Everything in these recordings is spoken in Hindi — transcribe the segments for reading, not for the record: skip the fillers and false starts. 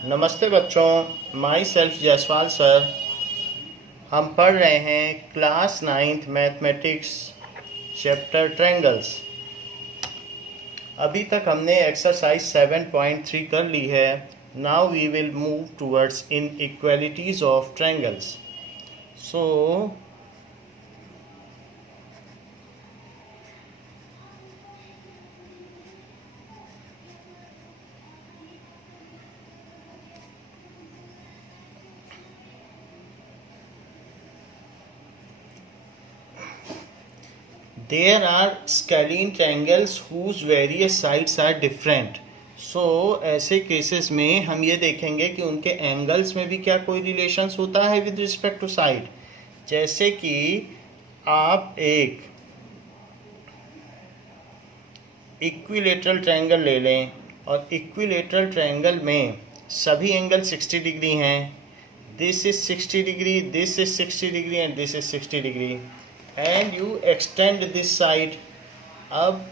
नमस्ते बच्चों, माई सेल्फ जयसवाल सर। हम पढ़ रहे हैं class 9th mathematics chapter triangles. अभी तक हमने एक्सरसाइज 7.3 कर ली है। Now we will move towards inequalities of triangles. So there are scalene triangles whose various sides are different. So ऐसे केसेस में हम ये देखेंगे कि उनके एंगल्स में भी क्या कोई रिलेशंस होता है विद रिस्पेक्ट टू साइड। जैसे कि आप एक इक्विलेटरल ट्रायंगल ले लें और इक्विलेटरल ट्रायंगल में सभी एंगल 60 डिग्री हैं। This is 60 degree, this is 60 degree and this is 60 degree and you extend this side. अब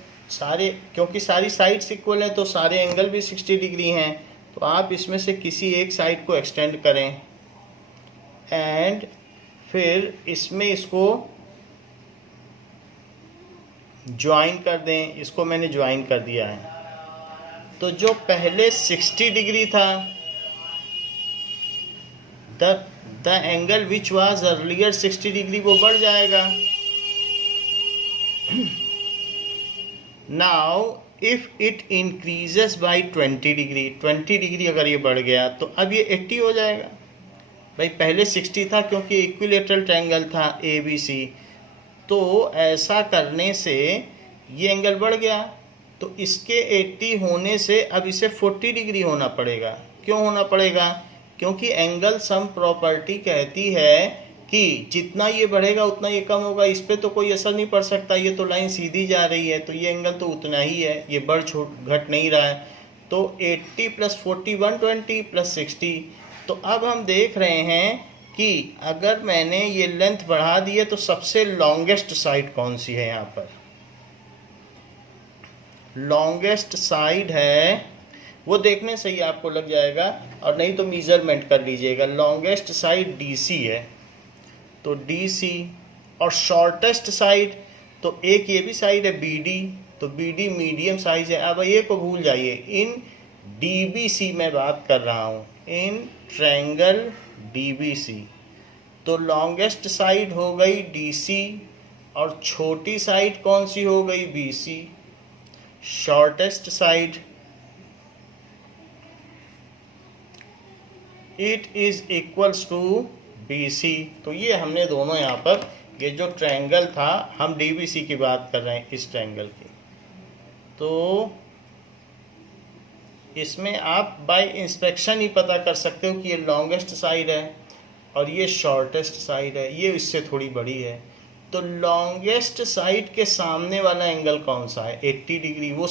क्योंकि सारी साइड्स इक्वल हैं तो सारे एंगल भी 60 डिग्री हैं, तो आप इसमें से किसी एक साइड को एक्सटेंड करें एंड फिर इसमें इसको ज्वाइन कर दें। इसको मैंने ज्वाइन कर दिया है। तो जो पहले 60 डिग्री था, the angle which was earlier 60 degree वो बढ़ जाएगा। Now if it increases by 20 degree अगर ये बढ़ गया तो अब ये 80 हो जाएगा। भाई पहले 60 था क्योंकि इक्विलेटरल ट्रायंगल था ABC, तो ऐसा करने से ये एंगल बढ़ गया, तो इसके 80 होने से अब इसे 40 डिग्री होना पड़ेगा। क्यों होना पड़ेगा? क्योंकि एंगल सम प्रॉपर्टी कहती है कि जितना ये बढ़ेगा उतना ये कम होगा। इस पर तो कोई असर नहीं पड़ सकता, ये तो लाइन सीधी जा रही है, तो ये एंगल तो उतना ही है, ये बढ़ घट नहीं रहा है। तो 80 + 40 120 + 60। तो अब हम देख रहे हैं कि अगर मैंने ये लेंथ बढ़ा दी है तो सबसे लॉन्गेस्ट साइड कौन सी है? यहाँ पर लॉन्गेस्ट साइड है, वो देखने से ही आपको लग जाएगा, और नहीं तो मेजरमेंट कर लीजिएगा। लॉन्गेस्ट साइड DC है, तो DC। और शॉर्टेस्ट साइड, तो एक ये भी साइड है BD, तो BD मीडियम साइज है। अब ये को भूल जाइए, इन DBC मैं बात कर रहा हूँ, इन ट्रायंगल DBC। तो लॉन्गेस्ट साइड हो गई DC और छोटी साइड कौन सी हो गई? BC। Shortest side it is equals to BC। तो ये हमने दोनों यहाँ पर, ये जो ट्रायंगल था, हम DBC की बात कर रहे हैं इस ट्रायंगल की, तो इसमें आप बाय इंस्पेक्शन ही पता कर सकते हो कि ये लॉन्गेस्ट साइड है और ये शॉर्टेस्ट साइड है, ये इससे थोड़ी बड़ी है। तो लॉन्गेस्ट साइड के सामने वाला एंगल कौन सा है? 80 डिग्री। वो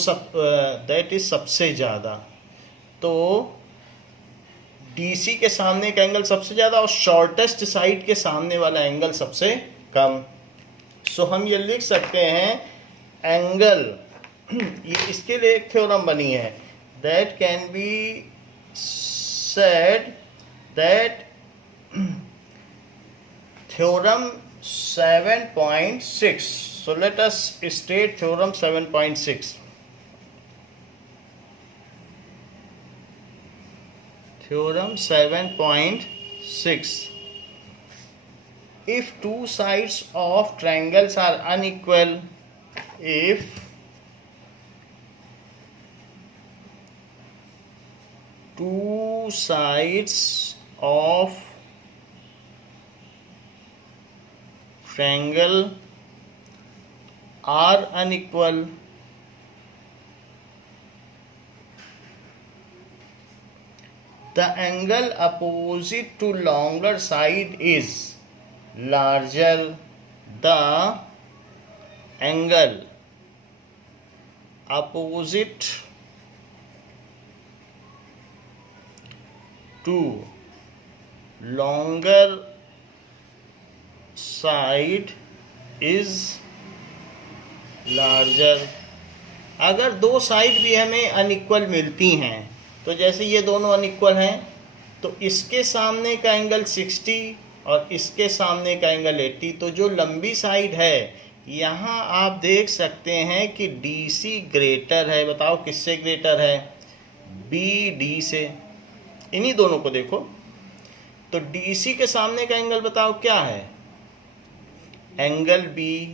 दैट इज सबसे ज़्यादा। तो DC के सामने का एंगल सबसे ज़्यादा और शॉर्टेस्ट साइड के सामने वाला एंगल सबसे कम। सो हम ये लिख सकते हैं एंगल, ये इसके लिए एक थ्योरम बनी है, that can be said that theorem 7.6। So let us state theorem 7.6। Theorem 7.6. If two sides of triangles are unequal, if two sides of triangle are unequal, the angle opposite to longer side is larger. The angle opposite to longer side is larger. अगर दो साइड भी हमें अनइक्वल मिलती हैं तो जैसे ये दोनों अनइक्वल हैं तो इसके सामने का एंगल 60 और इसके सामने का एंगल 80, तो जो लंबी साइड है यहाँ आप देख सकते हैं कि DC ग्रेटर है। बताओ किससे ग्रेटर है? BD से। इन्हीं दोनों को देखो तो DC के सामने का एंगल बताओ क्या है? Angle B।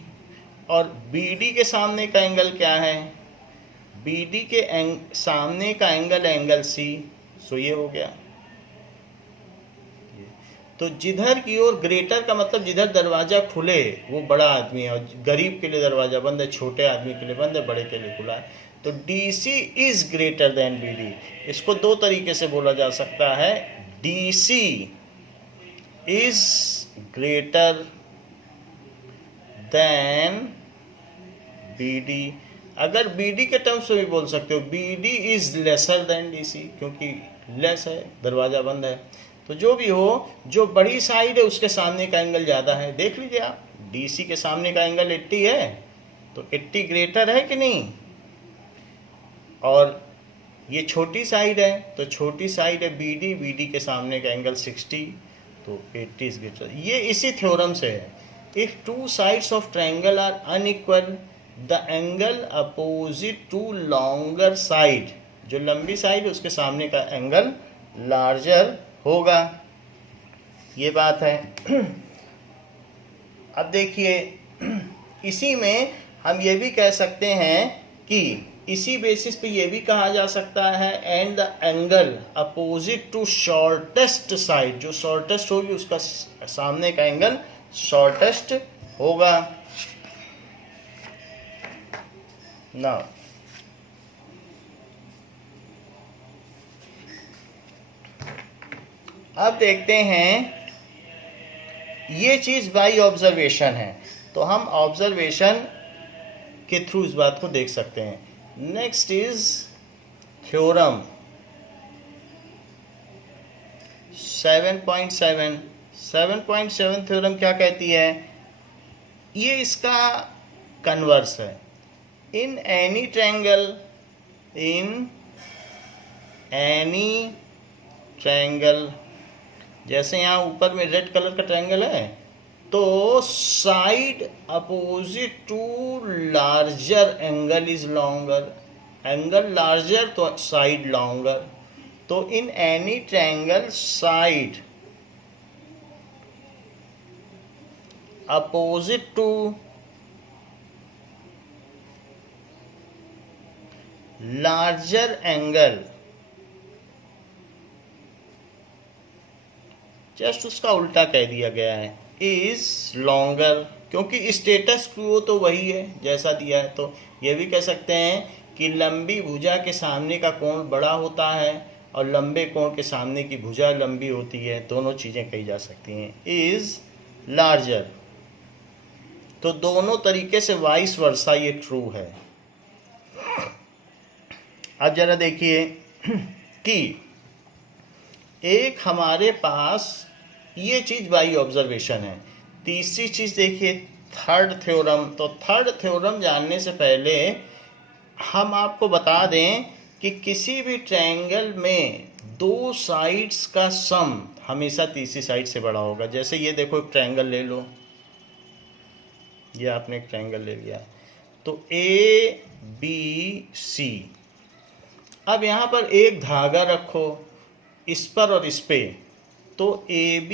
और BD के सामने का एंगल क्या है? BD के सामने का एंगल C। सो ये हो गया। तो जिधर की ओर ग्रेटर का मतलब जिधर दरवाजा खुले वो बड़ा आदमी है, और गरीब के लिए दरवाजा बंद है, छोटे आदमी के लिए बंद है, बड़े के लिए खुला है। तो DC is greater then BD। इसको दो तरीके से बोला जा सकता है, DC is greater then BD। अगर BD के टर्म्स में भी बोल सकते हो, BD is lesser than DC, क्योंकि लेस है, दरवाजा बंद है। तो जो भी हो, जो बड़ी साइड है उसके सामने का एंगल ज़्यादा है। देख लीजिए आप, DC के सामने का एंगल 80 है तो 80 ग्रेटर है कि नहीं? और ये छोटी साइड है तो छोटी साइड है BD के सामने का एंगल 60, तो 80 इज ग्रेटर। ये इसी थ्योरम से है। If two sides of triangle are unequal the angle opposite to longer side, जो लंबी साइड है उसके सामने का एंगल लार्जर होगा। ये बात है। अब देखिए, इसी में हम ये भी कह सकते हैं कि इसी बेसिस पे ये भी कहा जा सकता है, and the angle opposite to shortest side, जो शॉर्टेस्ट होगी उसका सामने का एंगल शॉर्टेस्ट होगा। नाउ अब देखते हैं, ये चीज़ बाई ऑब्जर्वेशन है तो हम ऑब्जर्वेशन के थ्रू इस बात को देख सकते हैं। Next is theorem 7.7। 7.7 थ्योरम क्या कहती है? ये इसका कन्वर्स है। इन एनी ट्रायंगल, जैसे यहाँ ऊपर में रेड कलर का ट्रायंगल है, तो side opposite to larger angle is longer. Angle larger तो साइड लॉन्गर। तो in any triangle side opposite to larger angle, just उसका उल्टा कह दिया गया है, इज लॉन्गर, क्योंकि स्टेटस क्वो तो वही है जैसा दिया है। तो ये भी कह सकते हैं कि लंबी भुजा के सामने का कोण बड़ा होता है और लंबे कोण के सामने की भुजा लंबी होती है। दोनों चीज़ें कही जा सकती हैं, इज लार्जर। तो दोनों तरीके से वाइस वर्सा ये ट्रू है। अब जरा देखिए कि एक हमारे पास ये चीज़ बाई ऑब्जर्वेशन है। तीसरी चीज़ देखिए, थर्ड थ्योरम। तो थर्ड थ्योरम जानने से पहले हम आपको बता दें कि किसी भी ट्रायंगल में दो साइड्स का सम हमेशा तीसरी साइड से बड़ा होगा। जैसे ये देखो, एक ट्रायंगल ले लो, ये आपने एक ट्रायंगल ले लिया, तो ABC। अब यहाँ पर एक धागा रखो इस पर और इस पे, तो AB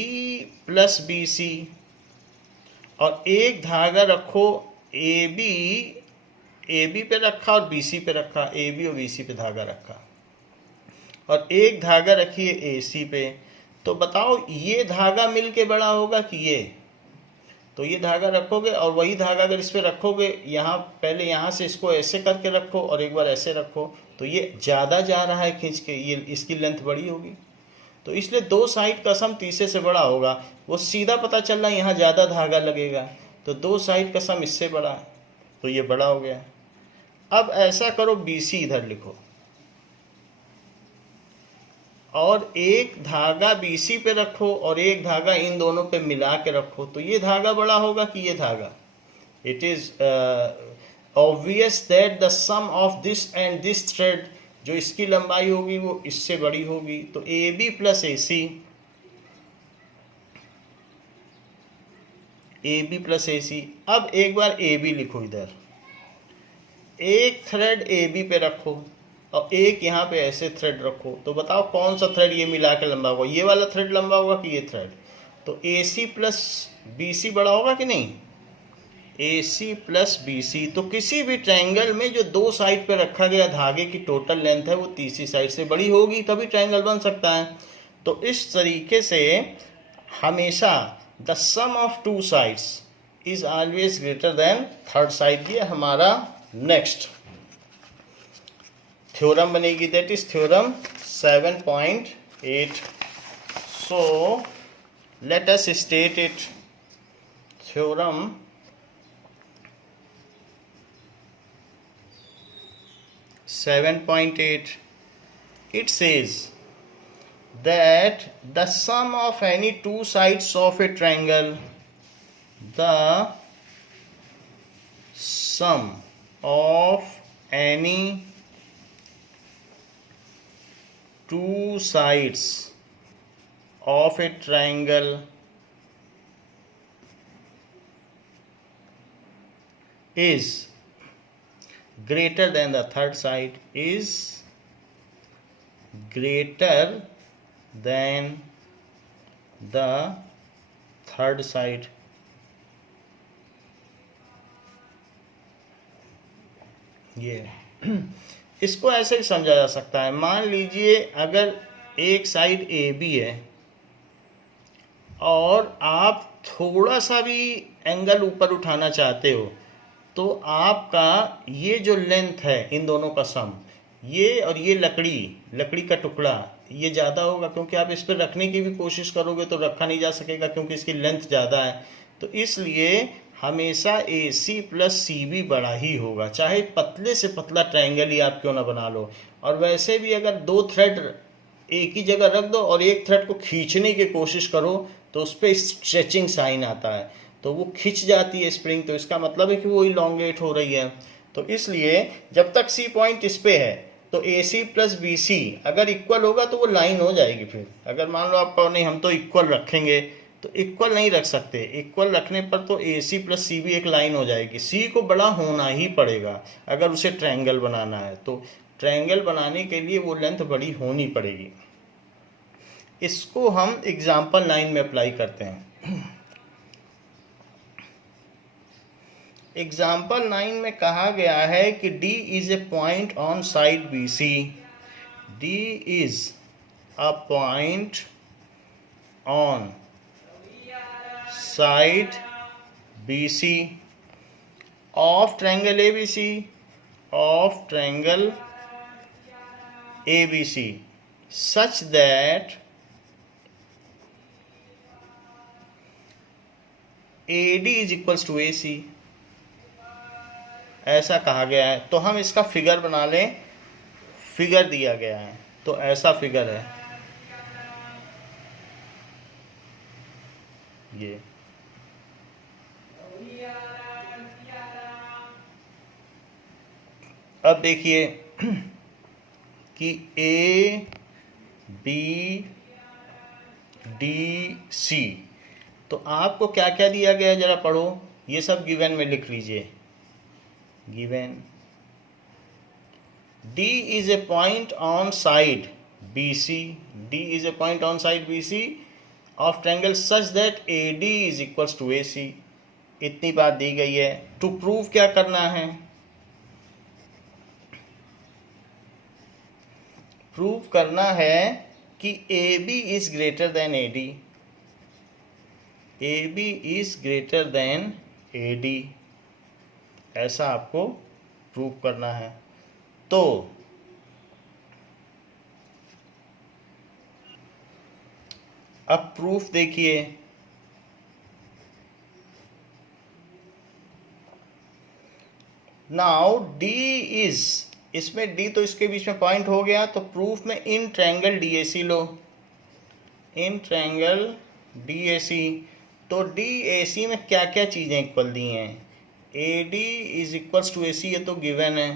प्लस BC, और एक धागा रखो AB पे रखा और BC पे रखा, AB और BC पे धागा रखा, और एक धागा रखिए AC पे। तो बताओ ये धागा मिलके बड़ा होगा कि ये? तो ये धागा रखोगे और वही धागा अगर इस पे रखोगे, यहाँ पहले यहाँ से इसको ऐसे करके रखो और एक बार ऐसे रखो, तो ये ज़्यादा जा रहा है खींच के, ये इसकी लेंथ बड़ी होगी। तो इसलिए दो साइड का सम तीसरे से बड़ा होगा। वो सीधा पता चल रहा है यहाँ ज़्यादा धागा लगेगा, तो दो साइड का सम इससे बड़ा है, तो ये बड़ा हो गया। अब ऐसा करो, BC इधर लिखो और एक धागा BC पे रखो और एक धागा इन दोनों पे मिला के रखो, तो ये धागा बड़ा होगा कि ये धागा? It is obvious that the sum of this and this thread, जो इसकी लंबाई होगी वो इससे बड़ी होगी, तो A B plus A C, A B plus A C. अब एक बार ए बी लिखो, इधर एक थ्रेड ए बी पे रखो और एक यहाँ पे ऐसे थ्रेड रखो, तो बताओ कौन सा थ्रेड ये मिला के लंबा होगा, ये वाला थ्रेड लंबा होगा कि ये थ्रेड? तो ए सी प्लस बी सी बड़ा होगा कि नहीं? ए सी प्लस बी सी। तो किसी भी ट्रायंगल में जो दो साइड पे रखा गया धागे की टोटल लेंथ है वो तीसरी साइड से बड़ी होगी, तभी ट्रायंगल बन सकता है। तो इस तरीके से हमेशा the sum of two sides is always greater than third side. ये हमारा नेक्स्ट थ्योरम बनेगी, that is theorem 7.8। So let us state it. Theorem 7.8, it says that the sum of any two sides of a triangle, the sum of any two sides of a triangle is greater than the third side, is greater than the third side। ये इसको ऐसे भी समझा जा सकता है। मान लीजिए अगर एक साइड ए बी है और आप थोड़ा सा भी एंगल ऊपर उठाना चाहते हो, तो आपका ये जो लेंथ है इन दोनों का सम, ये और ये लकड़ी का टुकड़ा, ये ज़्यादा होगा, क्योंकि आप इस पर रखने की भी कोशिश करोगे तो रखा नहीं जा सकेगा क्योंकि इसकी लेंथ ज़्यादा है। तो इसलिए हमेशा ए सी प्लस सी बी बड़ा ही होगा, चाहे पतले से पतला ट्रायंगल ही आप क्यों ना बना लो। और वैसे भी अगर दो थ्रेड एक ही जगह रख दो और एक थ्रेड को खींचने की कोशिश करो तो उस पर स्ट्रेचिंग साइन आता है, तो वो खिंच जाती है स्प्रिंग, तो इसका मतलब है कि वो इलॉन्गेट हो रही है। तो इसलिए जब तक सी पॉइंट इस पे है तो ए सी प्लस बी सी अगर इक्वल होगा तो वो लाइन हो जाएगी। फिर अगर मान लो आप कहो नहीं हम तो इक्वल रखेंगे, तो इक्वल नहीं रख सकते। इक्वल रखने पर तो ए सी प्लस सी भी एक लाइन हो जाएगी। सी को बड़ा होना ही पड़ेगा अगर उसे ट्रायंगल बनाना है, तो ट्रायंगल बनाने के लिए वो लेंथ बड़ी होनी पड़ेगी। इसको हम एग्जाम्पल 9 में अप्लाई करते हैं। एग्जाम्पल 9 में कहा गया है कि D is a point on side B C. D is a point on side B C of triangle A B C, of triangle A B C, such that AD is equals to AC। ऐसा कहा गया है। तो हम इसका फिगर बना लें। फिगर दिया गया है तो ऐसा फिगर है ये। अब देखिए कि A B D C, तो आपको क्या क्या दिया गया है जरा पढ़ो, ये सब गिवन में लिख लीजिए। Given D is a point on side BC, D is a point on side BC of triangle such that AD is equals to AC। इतनी बात दी गई है। टू प्रूव क्या करना है? प्रूव करना है कि AB is greater than AD, AB is greater than AD, ऐसा आपको प्रूव करना है। तो अब प्रूफ देखिए। नाउ D इज, इसमें D तो इसके बीच में पॉइंट हो गया, तो प्रूफ में in triangle DAC low, in triangle DAC। तो DAC में क्या क्या चीज़ें इक्वल दी हैं? AD is equals to AC, ये तो गिवन है।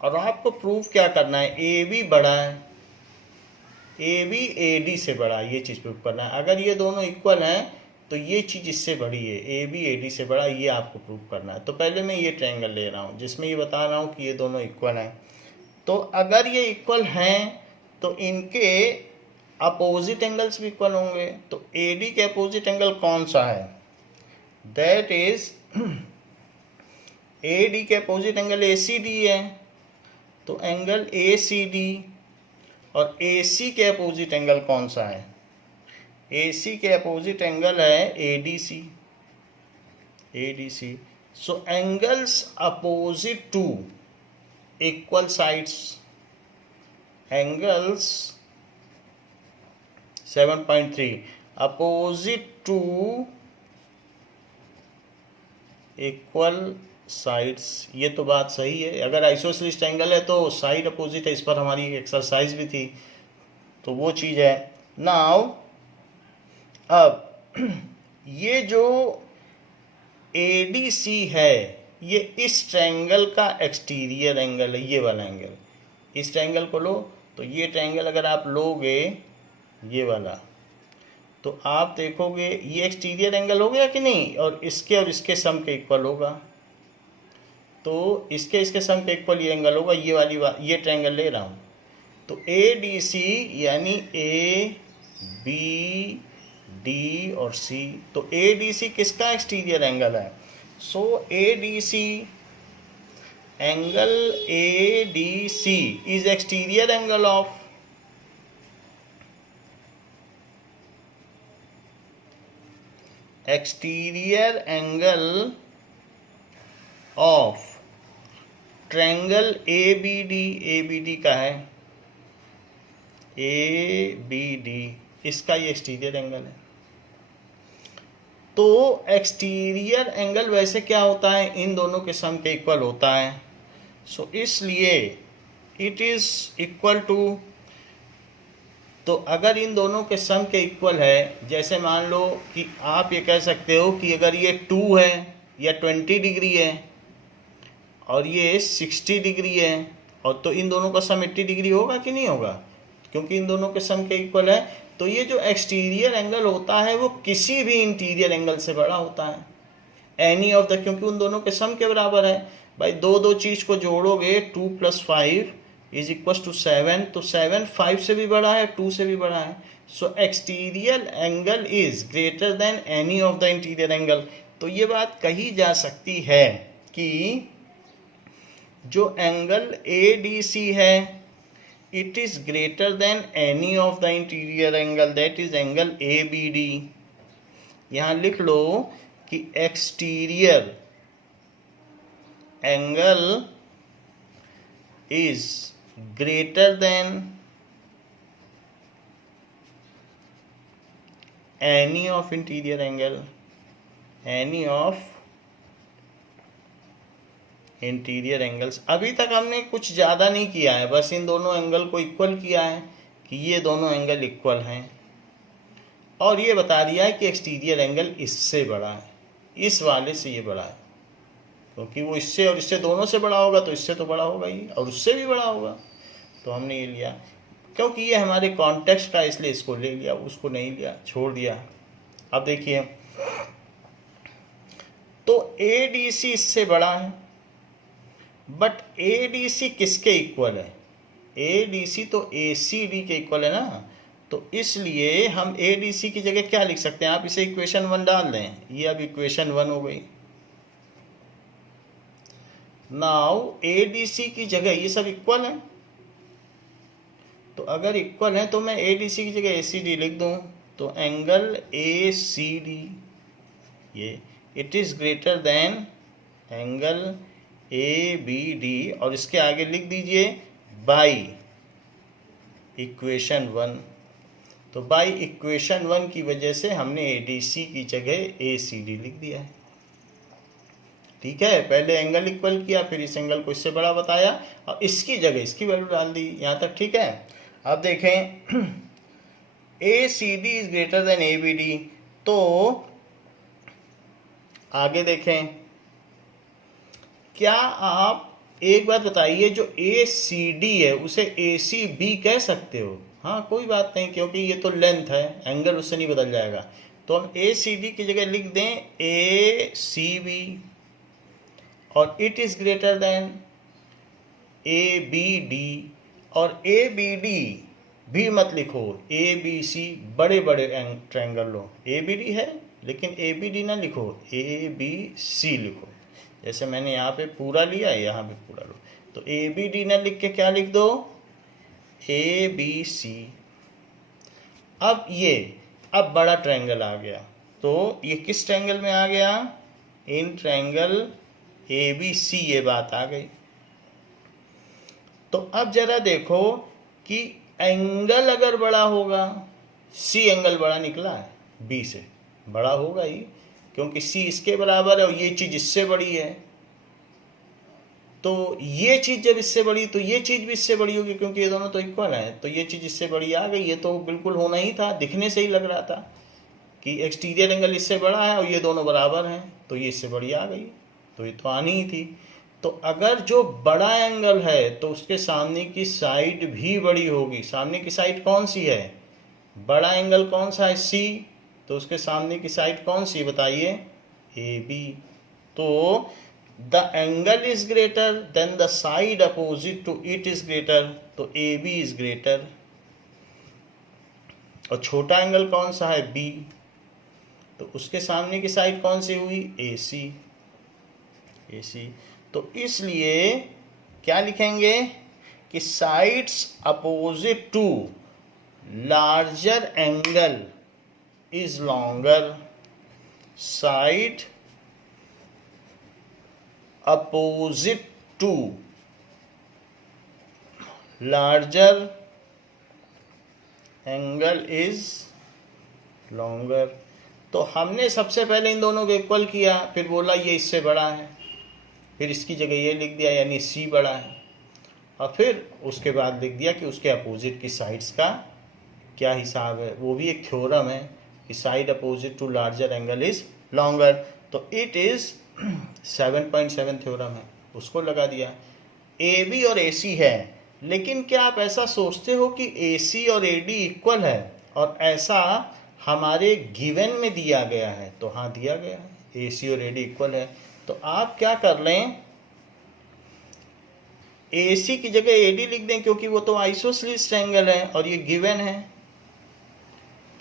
और आपको प्रूफ क्या करना है, ए बी बड़ा है, ए बी ए डी से बड़ा है, ये चीज़ प्रूफ करना है। अगर ये दोनों इक्वल हैं तो ये चीज़ इससे बड़ी है, ए बी ए डी से बड़ा, ये आपको प्रूफ करना है। तो पहले मैं ये ट्रायंगल ले रहा हूँ जिसमें ये बता रहा हूँ कि ये दोनों इक्वल हैं। तो अगर ये इक्वल हैं तो इनके अपोजिट एंगल्स भी इक्वल होंगे। तो ए डी के अपोजिट एंगल कौन सा है, दैट इज ए डी के opposite angle A C D है। तो एंगल ए सी डी और ए सी के अपोजिट एंगल कौन सा है, ए सी के अपोजिट एंगल है A D C, A D C. So angles opposite to equal sides, angles 7.3 opposite to equal sides. ये तो बात सही है, अगर आइसोसेलेस ट्रायंगल है तो साइड अपोजिट है, इस पर हमारी एक्सरसाइज भी थी, तो वो चीज़ है। नाउ अब ये जो ए डी सी है ये इस ट्रायंगल का एक्सटीरियर एंगल है, ये वाला एंगल। इस ट्रायंगल को लो तो ये ट्रायंगल अगर आप लोगे ये वाला, तो आप देखोगे ये एक्सटीरियर एंगल हो गया कि नहीं, और इसके सम के इक्वल होगा। तो इसके सम के इक्वल ये एंगल होगा, ये ट्रायंगल ले रहा हूँ। तो ए डी सी यानी ए बी डी और सी, तो ए डी सी किसका एक्सटीरियर एंगल है। So A D C angle A D C is exterior angle of triangle A B D का है, ए बी डी, इसका ये एक्सटीरियर एंगल है। तो एक्सटीरियर एंगल वैसे क्या होता है, इन दोनों के सम के इक्वल होता है। सो इसलिए इट इज इक्वल टू, तो अगर इन दोनों के सम के इक्वल है, जैसे मान लो कि आप ये कह सकते हो कि अगर ये 2 है या 20 डिग्री है और ये 60 डिग्री है, और तो इन दोनों का सम 80 डिग्री होगा कि नहीं होगा, क्योंकि इन दोनों के सम के इक्वल है। तो ये जो एक्सटीरियर एंगल होता है वो किसी भी इंटीरियर एंगल से बड़ा होता है, एनी ऑफ द, क्योंकि उन दोनों के सम के बराबर है। भाई दो चीज़ को जोड़ोगे 2 + 5 इज इक्वल टू 7, तो 7 5 से भी बड़ा है, 2 से भी बड़ा है। So exterior angle is greater than any of the interior angle. तो ये बात कही जा सकती है कि जो एंगल ए डी सी है it is greater than any of the interior angle, that is angle ABD। यहाँ लिख लो कि exterior angle is greater than any of interior angle, any of interior angles. अभी तक हमने कुछ ज़्यादा नहीं किया है, बस इन दोनों एंगल को इक्वल किया है कि ये दोनों एंगल इक्वल हैं, और ये बता दिया है कि एक्सटीरियर एंगल इससे बड़ा है, इस वाले से ये बड़ा है, क्योंकि वो इससे और इससे दोनों से बड़ा होगा तो इससे तो बड़ा होगा ही, और उससे भी बड़ा होगा। तो हमने ये लिया क्योंकि ये हमारे कॉन्टेक्स्ट का, इसलिए इसको ले लिया, उसको नहीं लिया, छोड़ दिया। अब देखिए, तो ए डी सी इससे बड़ा है, बट ए डी सी किसके इक्वल है, ए डी सी तो ए सी डी के इक्वल है ना। तो इसलिए हम ए डी सी की जगह क्या लिख सकते हैं, आप इसे इक्वेशन 1 डाल दें, ये अब इक्वेशन 1 हो गई। नाउ ए डी सी की जगह ये सब इक्वल है, तो अगर इक्वल है तो मैं ए डी सी की जगह ए सी डी लिख दूं, तो एंगल ए सी डी ये it is greater than angle A B D, और इसके आगे लिख दीजिए बाई इक्वेशन 1। तो बाई इक्वेशन 1 की वजह से हमने ए डी सी की जगह ए सी डी लिख दिया है। ठीक है, पहले एंगल इक्वल किया, फिर इस एंगल को इससे बड़ा बताया और इसकी जगह इसकी वैल्यू डाल दी, यहाँ तक ठीक है। अब देखें, A C D is greater than A B D, तो आगे देखें, क्या आप एक बात बताइए, जो ए सी डी है उसे ए सी बी कह सकते हो? हाँ कोई बात नहीं, क्योंकि ये तो लेंथ है, एंगल उससे नहीं बदल जाएगा। तो हम ए सी डी की जगह लिख दें ए सी बी, और it is greater than A B D. और ए बी डी भी मत लिखो, ए बी सी बड़े बड़े ट्रायंगल लो। ए बी डी है लेकिन ए बी डी ना लिखो, ए बी सी लिखो। जैसे मैंने यहाँ पे पूरा लिया, यहाँ पे पूरा लो। तो ए बी डी ना लिख के क्या लिख दो, ए बी सी। अब बड़ा ट्रायंगल आ गया। तो ये किस ट्रायंगल में आ गया, इन ट्रायंगल ए बी सी, ये बात आ गई। तो अब जरा देखो कि एंगल अगर बड़ा होगा, सी एंगल बड़ा निकला है, बी से बड़ा होगा ही, क्योंकि सी इसके बराबर है और ये चीज इससे बड़ी है। तो ये चीज जब इससे बड़ी, तो ये चीज भी इससे बड़ी होगी, क्योंकि ये दोनों तो इक्वल हैं। तो ये चीज इससे बड़ी आ गई। ये तो बिल्कुल होना ही था, दिखने से ही लग रहा था कि एक्सटीरियर एंगल इससे बड़ा है और ये दोनों बराबर हैं, तो ये इससे बड़ी आ गई। तो ये तो आनी ही थी। तो अगर जो बड़ा एंगल है तो उसके सामने की साइड भी बड़ी होगी। सामने की साइड कौन सी है, बड़ा एंगल कौन सा है, सी, तो उसके सामने की साइड कौन सी बताइए, ए बी। तो the angle is greater than the side opposite to it is greater, तो ए बी इज ग्रेटर। और छोटा एंगल कौन सा है, बी, तो उसके सामने की साइड कौन सी हुई, ए सी, ए सी। तो इसलिए क्या लिखेंगे कि sides opposite to larger angle is longer, side opposite to larger angle is longer. तो हमने सबसे पहले इन दोनों को इक्वल किया, फिर बोला ये इससे बड़ा है, फिर इसकी जगह ये लिख दिया यानी सी बड़ा है, और फिर उसके बाद लिख दिया कि उसके अपोजिट की साइड्स का क्या हिसाब है। वो भी एक थ्योरम है कि side opposite to larger angle is longer. तो इट इज 7.7 थ्योरम है, उसको लगा दिया। ए बी और ए सी है, लेकिन क्या आप ऐसा सोचते हो कि ए सी और ए डी इक्वल है, और ऐसा हमारे गिवन में दिया गया है? तो हाँ दिया गया है, ए सी और ए डी इक्वल है। तो आप क्या कर लें, ए सी की जगह ए डी लिख दें, क्योंकि वो तो आइसोसेलेस ट्रायंगल है और ये गिवन है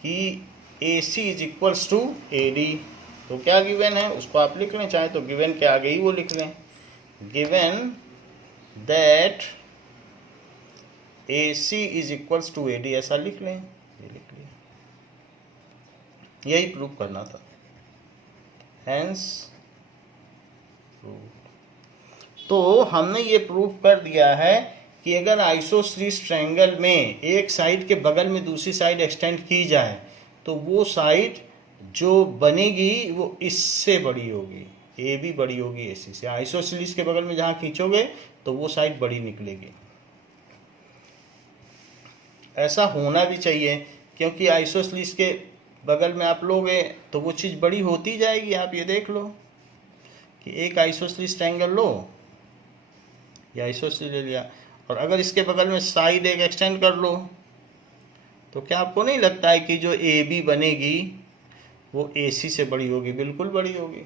कि A C is equals to A D. तो क्या गिवन है उसको आप लिख लें, चाहे तो गिवन के आगे ही वो लिख लें, given that A C is equals to A D, ऐसा लिख लें, ये लिख लिया। यही प्रूव करना था, हेंस तो हमने ये प्रूव कर दिया है कि अगर आइसोसेलेस ट्रायंगल में एक साइड के बगल में दूसरी साइड एक्सटेंड की जाए तो वो साइड जो बनेगी वो इससे बड़ी होगी, ए भी बड़ी होगी ए सी से। आइसोसेलेस के बगल में जहाँ खींचोगे तो वो साइड बड़ी निकलेगी। ऐसा होना भी चाहिए, क्योंकि आइसोसेलेस के बगल में आप लोगे तो वो चीज़ बड़ी होती जाएगी। आप ये देख लो कि एक आइसोसेलेस ट्रायंगल लो, या आइसोसेलेस ले लिया, और अगर इसके बगल में साइड एक एक्सटेंड कर लो, तो क्या आपको नहीं लगता है कि जो ए बी बनेगी वो ए सी से बड़ी होगी? बिल्कुल बड़ी होगी।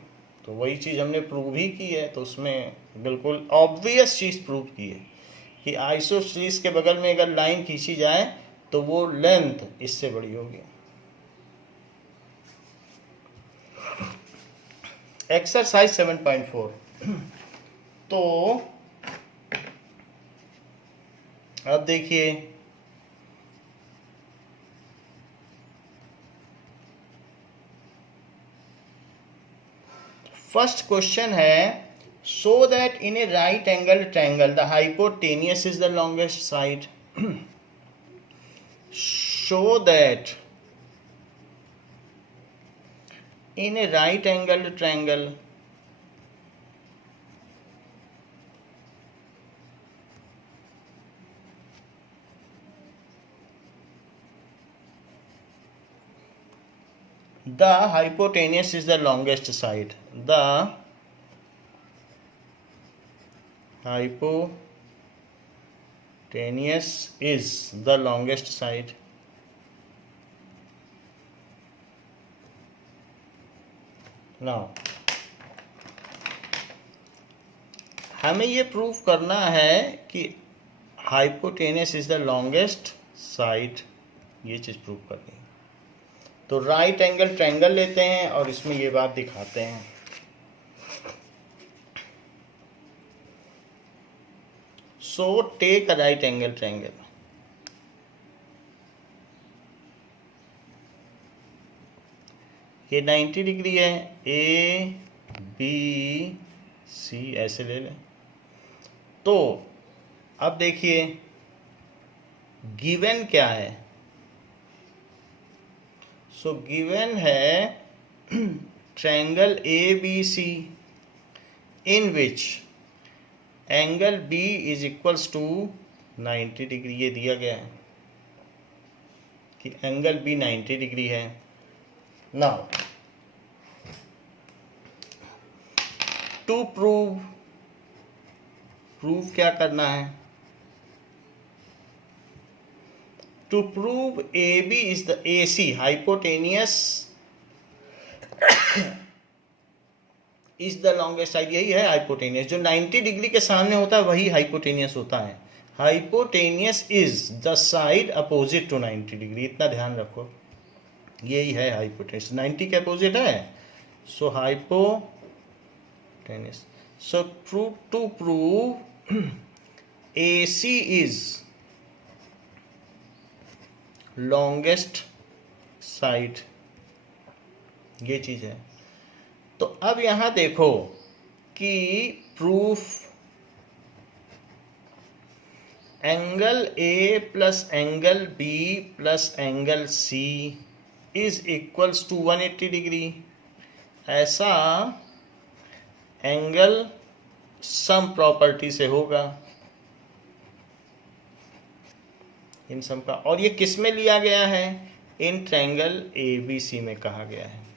तो वही चीज़ हमने प्रूव ही की है, तो उसमें बिल्कुल ऑब्वियस चीज़ प्रूव की है कि आइसोसेलेस के बगल में अगर लाइन खींची जाए तो वो लेंथ इससे बड़ी होगी। एक्सरसाइज 7.4। तो अब देखिए, फर्स्ट क्वेश्चन है, so that in a right angled triangle the hypotenuse is the longest side. Show that in a right angled triangle the hypotenuse is the longest side. The hypotenuse is the longest side. Now हमें ये प्रूव करना है कि hypotenuse is the longest side, ये चीज प्रूव करनी है। तो राइट एंगल ट्रायंगल लेते हैं और इसमें ये बात दिखाते हैं। So take a right angle triangle. ये 90 डिग्री है, ए बी सी ऐसे ले लें। तो अब देखिए गिवन क्या है। सो गिवन है triangle A B C in which angle B is equals to 90 degree. ये दिया गया है कि एंगल बी 90 डिग्री है। नाउ टू प्रूव क्या करना है? To prove A B is the A C hypotenuse is the longest side. यही है हाइपोटेनियस, जो 90 डिग्री के सामने होता है वही हाइपोटेनियस होता है। Hypotenuse is the side opposite to 90 degree, इतना ध्यान रखो। यही है हाइपोटेनियस, 90 के अपोजिट है। So hypotenuse. So to prove AC is longest side, ये चीज है। तो अब यहां देखो कि proof angle A plus angle B plus angle C is equals to 180 degree. ऐसा एंगल सम प्रॉपर्टी से होगा इन सम का। और ये किस में लिया गया है? इन ट्रायंगल ABC में कहा गया है।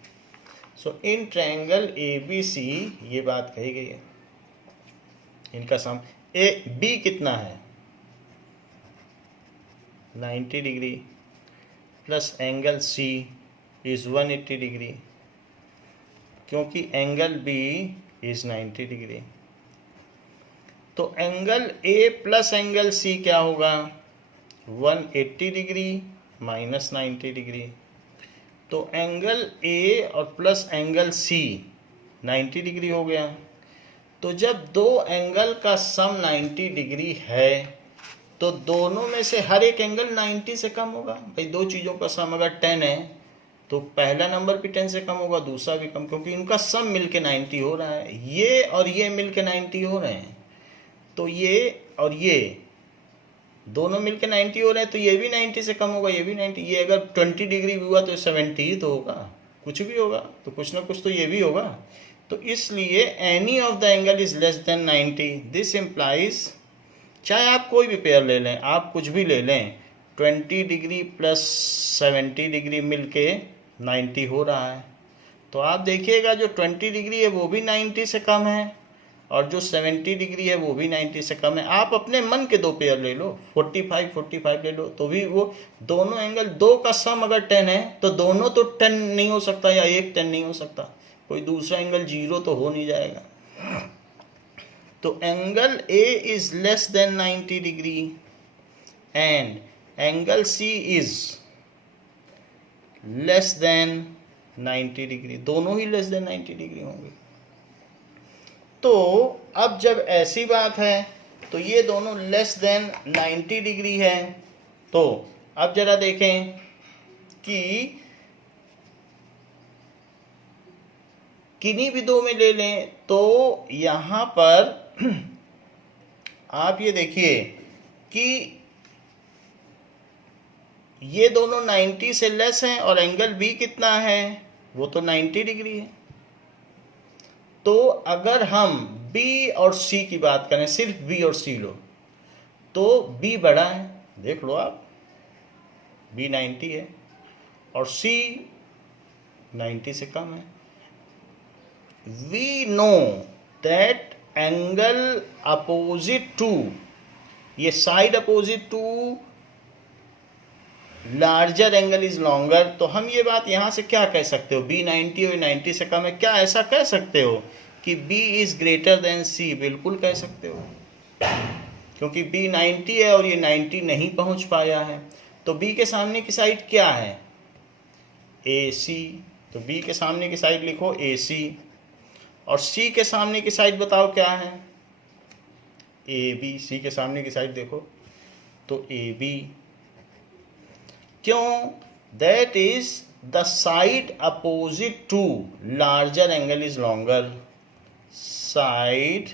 सो इन ट्रायंगल ABC ये बात कही गई है, इनका सम ए बी कितना है 90 degree plus angle C is 180 degree, क्योंकि एंगल B इज 90 डिग्री। तो angle A plus angle C क्या होगा? 180 डिग्री माइनस 90 डिग्री। तो एंगल A और प्लस एंगल C 90 डिग्री हो गया। तो जब दो एंगल का सम 90 डिग्री है तो दोनों में से हर एक एंगल 90 से कम होगा। भाई दो चीज़ों का सम अगर 10 है तो पहला नंबर भी 10 से कम होगा, दूसरा भी कम, क्योंकि इनका सम मिलके 90 हो रहा है। ये और ये मिलके 90 हो रहे हैं, तो ये और ये दोनों मिलके 90 हो रहे हैं, तो ये भी 90 से कम होगा, ये भी 90। ये अगर 20 डिग्री भी हुआ तो 70 ही तो होगा, कुछ भी होगा तो कुछ ना कुछ तो ये भी होगा। तो इसलिए any of the angle is less than 90। This implies, चाहे आप कोई भी पेयर ले लें, आप कुछ भी ले लें, 20 डिग्री प्लस 70 डिग्री मिलके 90 हो रहा है। तो आप देखिएगा जो 20 डिग्री है वो भी 90 से कम है और जो 70 डिग्री है वो भी 90 से कम है। आप अपने मन के दो पेयर ले लो, 45 ले लो, तो भी वो दोनों एंगल, दो का सम अगर 10 है तो दोनों तो 10 नहीं हो सकता, या एक 10 नहीं हो सकता, कोई दूसरा एंगल 0 तो हो नहीं जाएगा। तो angle A is less than 90 degree and angle C is less than 90 degree, दोनों ही लेस देन 90 डिग्री होंगे। तो अब जब ऐसी बात है तो ये दोनों लेस देन 90 डिग्री है, तो अब जरा देखें कि किन्हीं भी दो में ले लें तो यहां पर आप ये देखिए कि ये दोनों 90 से लेस हैं और एंगल B कितना है, वो तो 90 डिग्री है। तो अगर हम B और C की बात करें, सिर्फ B और C लो, तो B बड़ा है, देख लो आप, B 90 है और C 90 से कम है। We know that angle opposite to, ये side opposite to larger angle is longer, तो हम ये बात यहाँ से क्या कह सकते हो, B 90 और 90 से कम है, क्या ऐसा कह सकते हो कि B is greater then C? बिल्कुल कह सकते हो, क्योंकि B 90 है और ये 90 नहीं पहुँच पाया है। तो B के सामने की साइड क्या है, AC, तो B के सामने की साइड लिखो AC, और C के सामने की साइड बताओ क्या है, AB, C के सामने की साइड देखो तो AB, क्यों, that is the side opposite to larger angle is longer, side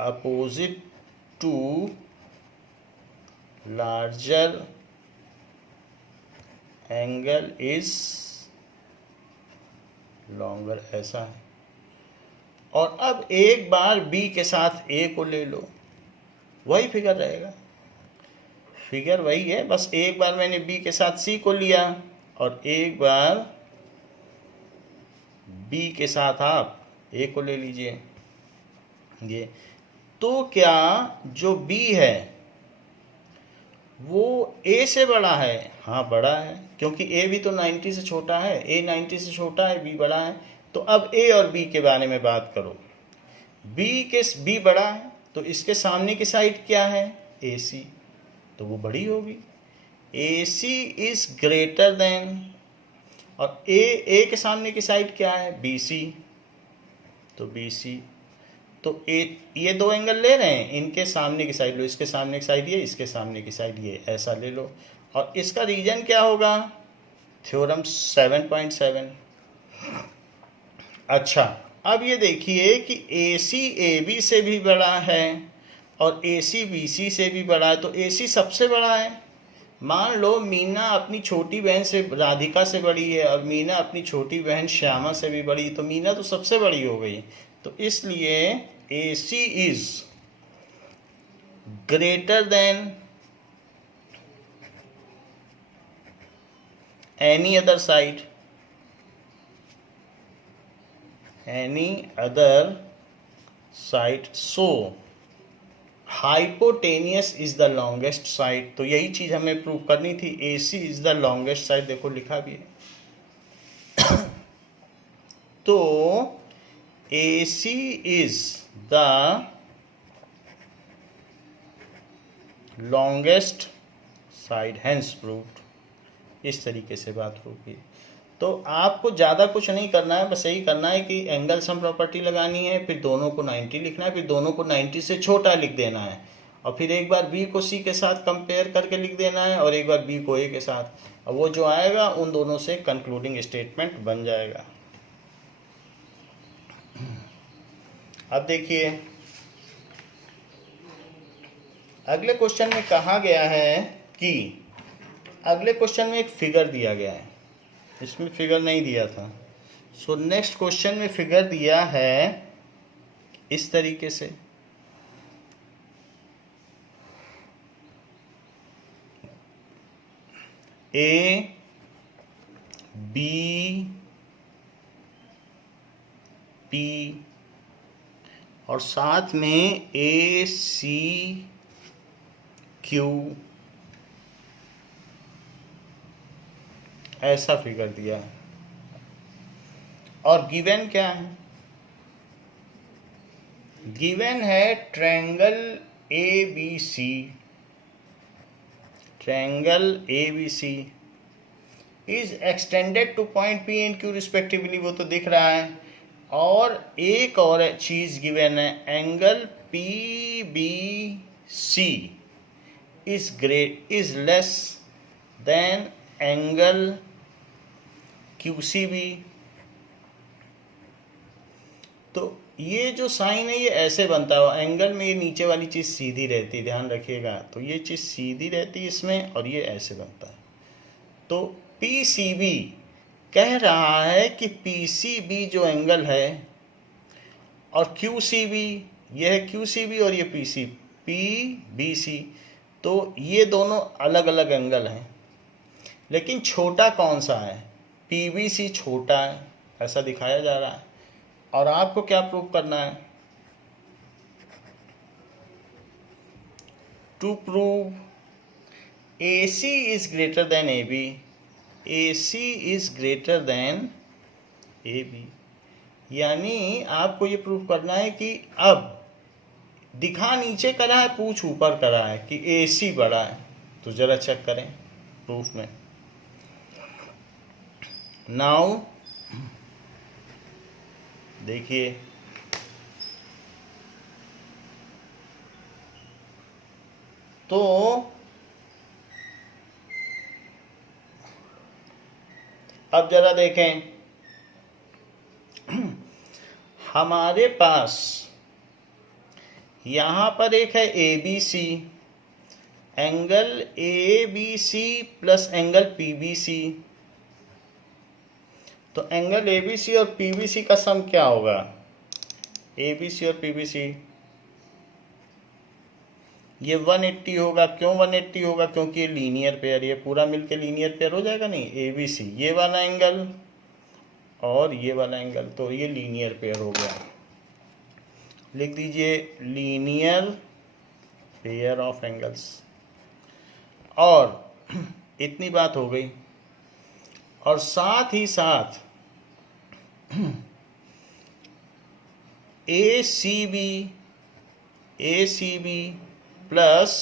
opposite to larger angle is longer, ऐसा है। और अब एक बार B के साथ A को ले लो, वही फिगर रहेगा, फिगर वही है, बस एक बार मैंने B के साथ C को लिया और एक बार B के साथ आप A को ले लीजिए। ये तो क्या जो B है वो A से बड़ा है? हाँ बड़ा है, क्योंकि A भी तो 90 से छोटा है, A 90 से छोटा है, B बड़ा है। तो अब A और B के बारे में बात करो, B बड़ा है तो इसके सामने की साइड क्या है, AC, तो वो बड़ी होगी, AC इज ग्रेटर देन, और A के सामने की साइड क्या है, BC, तो BC, तो ये दो एंगल ले रहे हैं, इनके सामने की साइड लो, इसके सामने की साइड ये, इसके सामने की साइड ये, ऐसा ले लो, और इसका रीजन क्या होगा, थ्योरम 7.7। अच्छा, अब ये देखिए कि AC AB से भी बड़ा है और AC BC से भी बड़ा है, तो AC सबसे बड़ा है। मान लो मीना अपनी छोटी बहन से, राधिका से बड़ी है, और मीना अपनी छोटी बहन श्यामा से भी बड़ी, तो मीना तो सबसे बड़ी हो गई, तो इसलिए AC is greater than any other side, so hypotenuse is the longest side. तो यही चीज हमें प्रूव करनी थी, AC is the longest side, देखो लिखा भी है। तो AC is the longest side, hence proved. इस तरीके से बात होगी। तो आपको ज़्यादा कुछ नहीं करना है, बस यही करना है कि एंगल सम प्रॉपर्टी लगानी है, फिर दोनों को 90 लिखना है, फिर दोनों को 90 से छोटा लिख देना है, और फिर एक बार B को C के साथ कंपेयर करके लिख देना है, और एक बार B को A के साथ, और वो जो आएगा उन दोनों से कंक्लूडिंग स्टेटमेंट बन जाएगा। अब देखिए अगले क्वेश्चन में कहा गया है कि अगले क्वेश्चन में एक फिगर दिया गया है, इसमें फिगर नहीं दिया था। सो नेक्स्ट क्वेश्चन में फिगर दिया है इस तरीके से, A B P और साथ में A C Q, ऐसा फिगर दिया है। और गिवन क्या है, गिवन है triangle ABC, triangle ABC is extended two point P and Q respectively, वो तो दिख रहा है। और एक और चीज गिवन है, angle PBC is less than angle QCB। तो ये जो साइन है ये ऐसे बनता है, एंगल में ये नीचे वाली चीज़ सीधी रहती है, ध्यान रखिएगा, तो ये चीज़ सीधी रहती है इसमें, और ये ऐसे बनता है। तो PCB कह रहा है कि PCB जो एंगल है, और QCB, ये है QCB और ये PBC, तो ये दोनों अलग अलग एंगल हैं, लेकिन छोटा कौन सा है, PBC छोटा है, ऐसा दिखाया जा रहा है, और आपको क्या प्रूव करना है? To prove AC is greater than AB, AC is greater than AB, यानी आपको ये प्रूव करना है कि अब दिखा नीचे करा है, पूछ ऊपर करा है कि AC बड़ा है। तो जरा चेक करें प्रूफ में। नाउ देखिए, तो अब जरा देखें, हमारे पास यहां पर एक है ABC, angle ABC plus angle PBC। तो एंगल ABC और PBC का सम क्या होगा? ABC और PBC ये 180 होगा। क्यों 180 होगा? क्योंकि ये लीनियर पेयर, ये पूरा मिलके लीनियर पेयर हो जाएगा नहीं। ABC ये वाला एंगल और ये वाला एंगल, तो ये लीनियर पेयर हो गया। लिख दीजिए लीनियर पेयर ऑफ एंगल्स। और इतनी बात हो गई, और साथ ही साथ ACB प्लस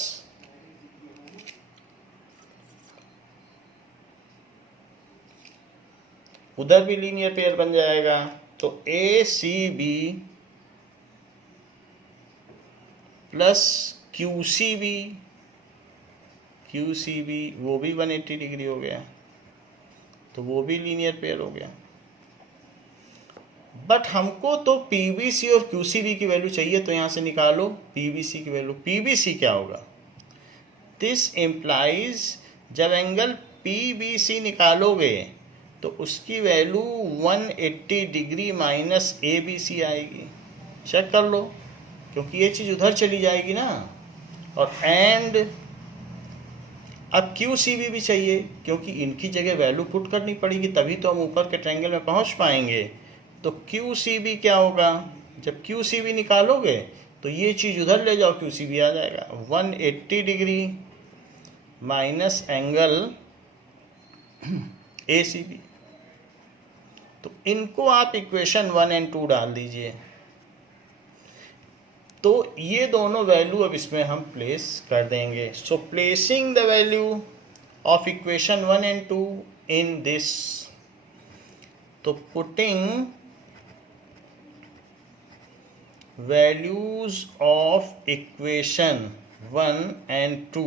उधर भी लीनियर पेयर बन जाएगा। तो ACB प्लस QCB वो भी 180 डिग्री हो गया, तो वो भी लीनियर पेयर हो गया। बट हमको तो PBC और QCB की वैल्यू चाहिए, तो यहाँ से निकालो PBC की वैल्यू। PBC क्या होगा? दिस इम्प्लाइज जब एंगल PBC निकालोगे तो उसकी वैल्यू 180 डिग्री माइनस ABC आएगी। चेक कर लो, क्योंकि ये चीज़ उधर चली जाएगी ना। और एंड अब QCB भी चाहिए, क्योंकि इनकी जगह वैल्यू पुट करनी पड़ेगी, तभी तो हम ऊपर के ट्रायंगल में पहुंच पाएंगे। तो QCB क्या होगा? जब QCB निकालोगे तो ये चीज़ उधर ले जाओ, QCB आ जाएगा 180 डिग्री माइनस एंगल ACB। तो इनको आप इक्वेशन 1 और 2 डाल दीजिए, तो ये दोनों वैल्यू अब इसमें हम प्लेस कर देंगे। So placing the value of equation 1 और 2 इन दिस, तो पुटिंग वैल्यूज ऑफ इक्वेशन 1 और 2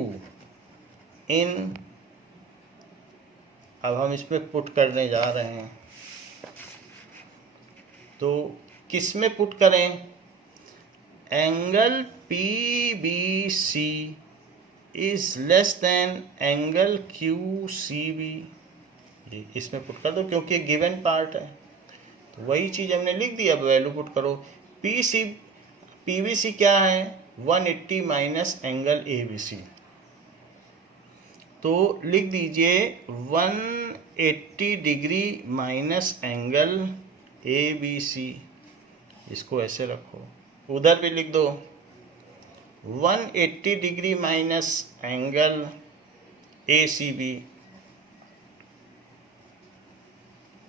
इन, अब हम इसमें पुट करने जा रहे हैं। तो किस में पुट करें? Angle PBC is less than angle QCB, इसमें पुट कर दो, क्योंकि ये गिवन पार्ट है। तो वही चीज़ हमने लिख दी, अब वैल्यू पुट करो। PBC क्या है? 180 माइनस एंगल ABC। तो लिख दीजिए 180 डिग्री माइनस एंगल ABC, इसको ऐसे रखो। उधर भी लिख दो 180 डिग्री माइनस एंगल ACB,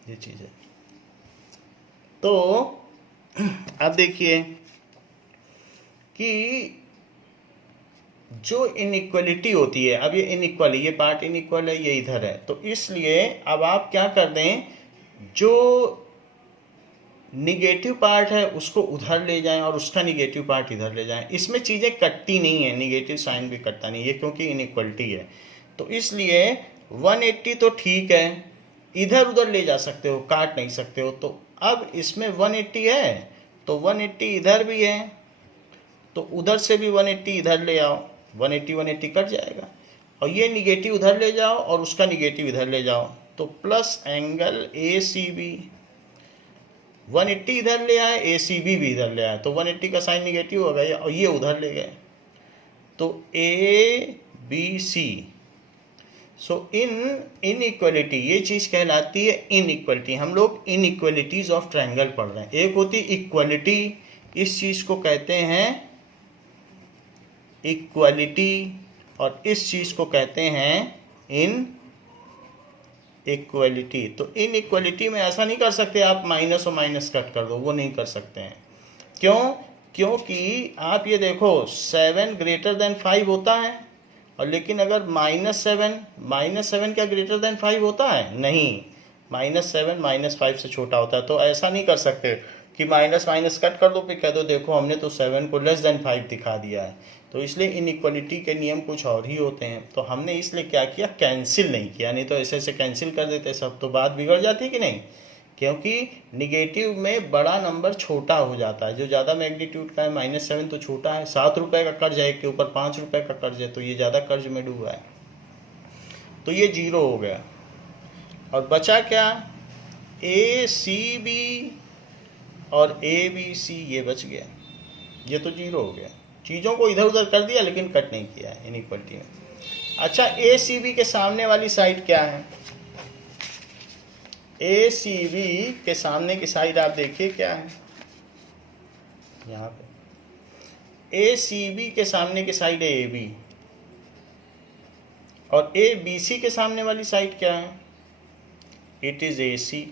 ये चीज़ है। तो अब देखिए कि जो इनइक्वलिटी होती है, अब ये इनइक्वल है, ये पार्ट इनइक्वल है, ये इधर है, तो इसलिए अब आप क्या कर दें, जो निगेटिव पार्ट है उसको उधर ले जाएं और उसका निगेटिव पार्ट इधर ले जाएं। इसमें चीज़ें कटती नहीं है, निगेटिव साइन भी कटता नहीं है, क्योंकि इनइक्वलिटी है। तो इसलिए 180 तो ठीक है, इधर उधर ले जा सकते हो, काट नहीं सकते हो। तो अब इसमें 180 है, तो 180 इधर भी है, तो उधर से भी 180 इधर ले आओ, 180 कट जाएगा। और ये निगेटिव उधर ले जाओ और उसका निगेटिव इधर ले जाओ, तो प्लस एंगल ACB, 180 इधर ले आए, ACB भी इधर ले आए, तो 180 का साइन निगेटिव हो गया और ये उधर ले गए। तो ABC सो इनइक्वलिटी, ये चीज़ कहलाती है इनइक्वलिटी। हम लोग इनइक्वलिटीज ऑफ ट्रायंगल पढ़ रहे हैं। एक होती इक्वलिटी, इस चीज़ को कहते हैं इक्वलिटी, और इस चीज़ को कहते हैं इन इक्वलिटी। तो इन इक्वलिटी में ऐसा नहीं कर सकते आप माइनस और माइनस कट कर दो, वो नहीं कर सकते हैं। क्यों? क्योंकि आप ये देखो 7 ग्रेटर देन 5 होता है, और लेकिन अगर -7 क्या ग्रेटर देन 5 होता है? नहीं, -7 -5 से छोटा होता है। तो ऐसा नहीं कर सकते कि माइनस माइनस कट कर दो फिर कह दो देखो हमने तो 7 को लेस देन 5 दिखा दिया है। तो इसलिए इनइक्वलिटी के नियम कुछ और ही होते हैं। तो हमने इसलिए क्या किया, कैंसिल नहीं किया, नहीं तो ऐसे ऐसे कैंसिल कर देते सब तो बात बिगड़ जाती कि नहीं। क्योंकि निगेटिव में बड़ा नंबर छोटा हो जाता है, जो ज़्यादा मैग्नीट्यूड का है -7 तो छोटा है। 7 रुपये का कर्ज है, के ऊपर 5 रुपये का कर्ज है, तो ये ज़्यादा कर्ज में डूबा है, तो ये 0 हो गया। और बचा क्या, ACB और ABC, ये बच गया, ये तो 0 हो गया। चीज़ों को इधर उधर कर दिया लेकिन कट नहीं किया है इनइक्वलिटी में। अच्छा, ACB के सामने वाली साइड क्या है? ACB के सामने की साइड आप देखिए क्या है यहाँ पे। ACB के सामने की साइड है AB, और ABC के सामने वाली साइड क्या है? It is AC।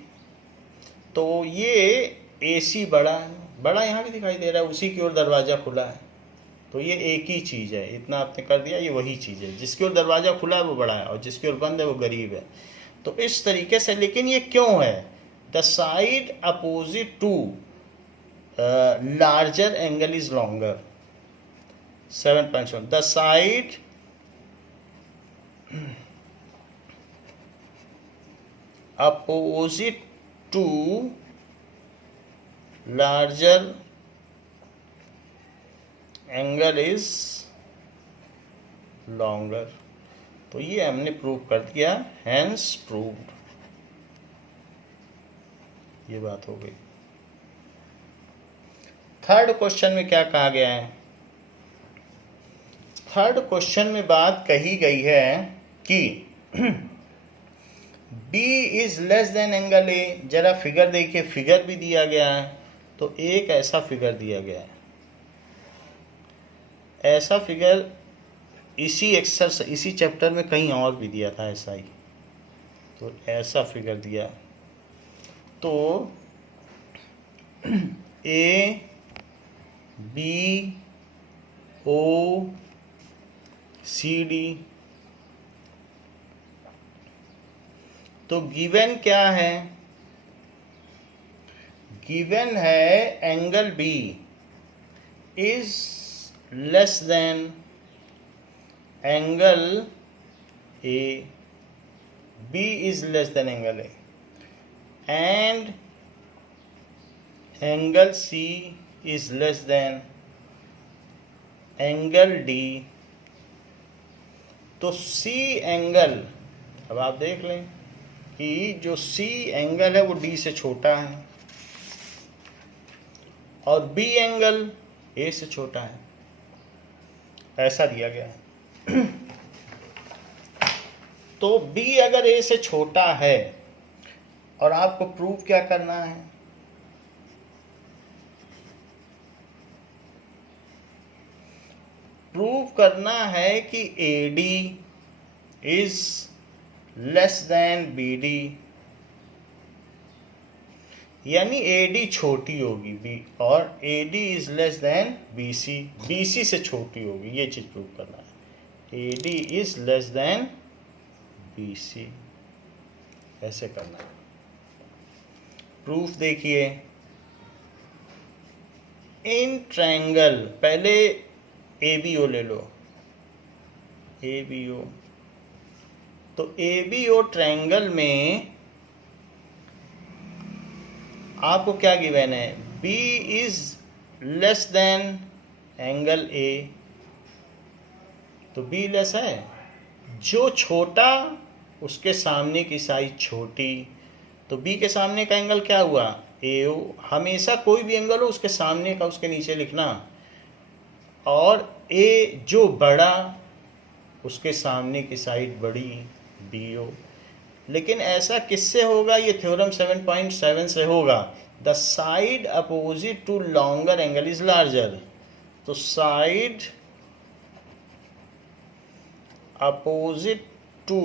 तो ये AC बड़ा है, बड़ा यहाँ भी दिखाई दे रहा है, उसी की ओर दरवाज़ा खुला है, तो ये एक ही चीज़ है। इतना आपने कर दिया, ये वही चीज़ है। जिसकी ओर दरवाज़ा खुला है वो बड़ा है, और जिसकी ओर बंद है वो गरीब है। तो इस तरीके से, लेकिन ये क्यों है? The side opposite to larger angle is longer. 7.1 the side opposite to larger angle is longer. तो ये हमने प्रूव कर दिया, हैंस प्रूव्ड, ये बात हो गई। थर्ड क्वेश्चन में क्या कहा गया है? थर्ड क्वेश्चन में बात कही गई है कि B is less than angle A। जरा फिगर देखिए, फिगर भी दिया गया है, तो एक ऐसा फिगर दिया गया है। ऐसा फिगर इसी चैप्टर में कहीं और भी दिया था ऐसा ही, तो ऐसा फिगर दिया। तो A B O C D, तो गिवन क्या है? गिवन है angle B is less than angle A, B is less than angle A, and angle C is less than angle D। तो C एंगल, अब आप देख लें कि जो C एंगल है वो D से छोटा है, और B एंगल A से छोटा है, ऐसा दिया गया है। तो B अगर A से छोटा है, और आपको प्रूव क्या करना है? प्रूव करना है कि AD is less than BD, यानी AD छोटी होगी B, और AD is less than BC, BC से छोटी होगी, ये चीज प्रूव करना है। AD is less than BC, ऐसे करना है। प्रूफ देखिए, इन ट्रायंगल, पहले ABO ले लो, ABO। तो ABO ट्रायंगल में आपको क्या गिवन है? B is less than angle A, तो B लेस है, जो छोटा उसके सामने की साइड छोटी, तो B के सामने का एंगल क्या हुआ? AO। हमेशा कोई भी एंगल हो उसके सामने का उसके नीचे लिखना, और A जो बड़ा उसके सामने की साइड बड़ी, BO। लेकिन ऐसा किससे होगा? ये थ्योरम 7.7 से होगा। The side opposite to longer angle is larger. तो side opposite to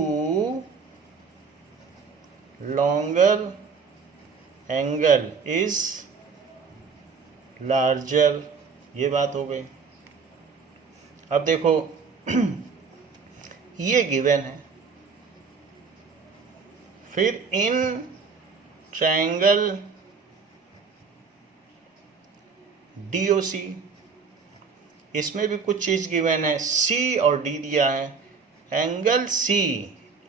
longer angle is larger, ये बात हो गई। अब देखो ये गिवन है, फिर इन ट्रायंगल DOC इसमें भी कुछ चीज गिवन है, C और D दिया है। Angle C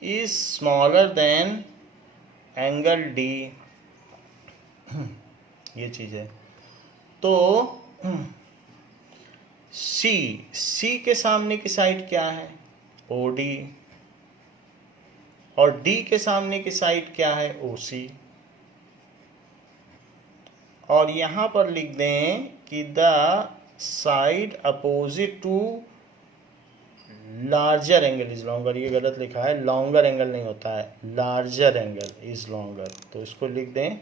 is smaller than angle D, ये चीज है। तो C के सामने की साइड क्या है? OD। और D के सामने की साइड क्या है? OC। और यहां पर लिख दें कि the side opposite to larger angle is longer. ये गलत लिखा है, लॉन्गर एंगल नहीं होता है, लार्जर एंगल इज लॉन्गर। तो इसको लिख दें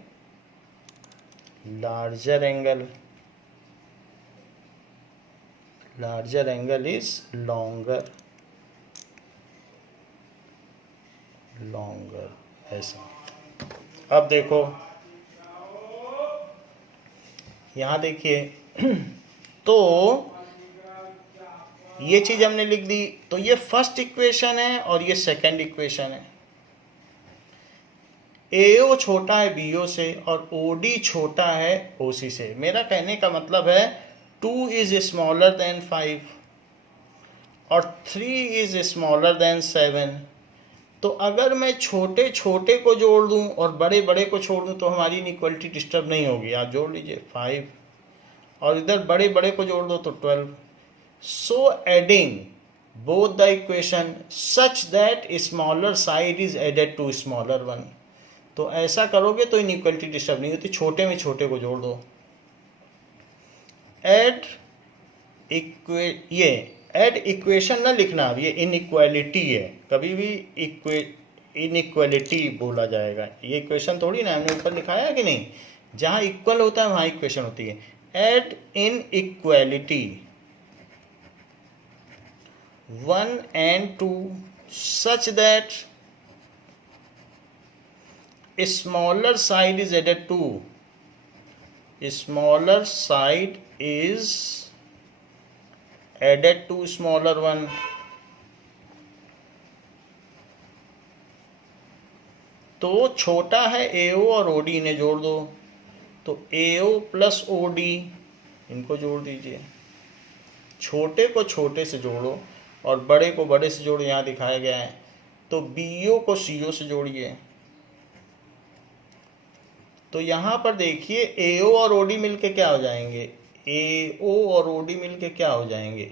larger angle, larger angle is longer, longer, ऐसा। अब देखो यहां देखिए तो ये चीज हमने लिख दी। तो ये फर्स्ट इक्वेशन है और ये सेकंड इक्वेशन है। AO छोटा है BO से और OD छोटा है OC से। मेरा कहने का मतलब है 2 इज स्मॉलर देन 5 और 3 इज स्मॉलर देन 7। तो अगर मैं छोटे छोटे को जोड़ दूं और बड़े बड़े को छोड़ दूं तो हमारी इनइक्वालिटी डिस्टर्ब नहीं होगी। आप जोड़ लीजिए 5 और इधर बड़े बड़े को जोड़ दो तो 12। So adding both the equation such that smaller side is added to smaller one. तो ऐसा करोगे तो इनइक्वालिटी डिस्टर्ब नहीं होती, छोटे में छोटे को जोड़ दो। एड इक्वेशन ना लिखना, अब ये इनइक्वालिटी है, कभी भी इनइक्वालिटी बोला जाएगा। ये इक्वेशन थोड़ी ना, हमने ऊपर लिखाया है कि नहीं, जहां इक्वल होता है वहां इक्वेशन होती है। Add inequality 1 and 2 such that a smaller side is added to, a smaller side is added to smaller one। तो छोटा है AO और OD, इन्हें जोड़ दो। तो AO प्लस OD इनको जोड़ दीजिए। छोटे को छोटे से जोड़ो और बड़े को बड़े से जोड़ो, यहाँ दिखाया गया है। तो BO को CO से जोड़िए। तो यहाँ पर देखिए AO और OD मिलके क्या हो जाएंगे? AO और OD मिलके क्या हो जाएंगे?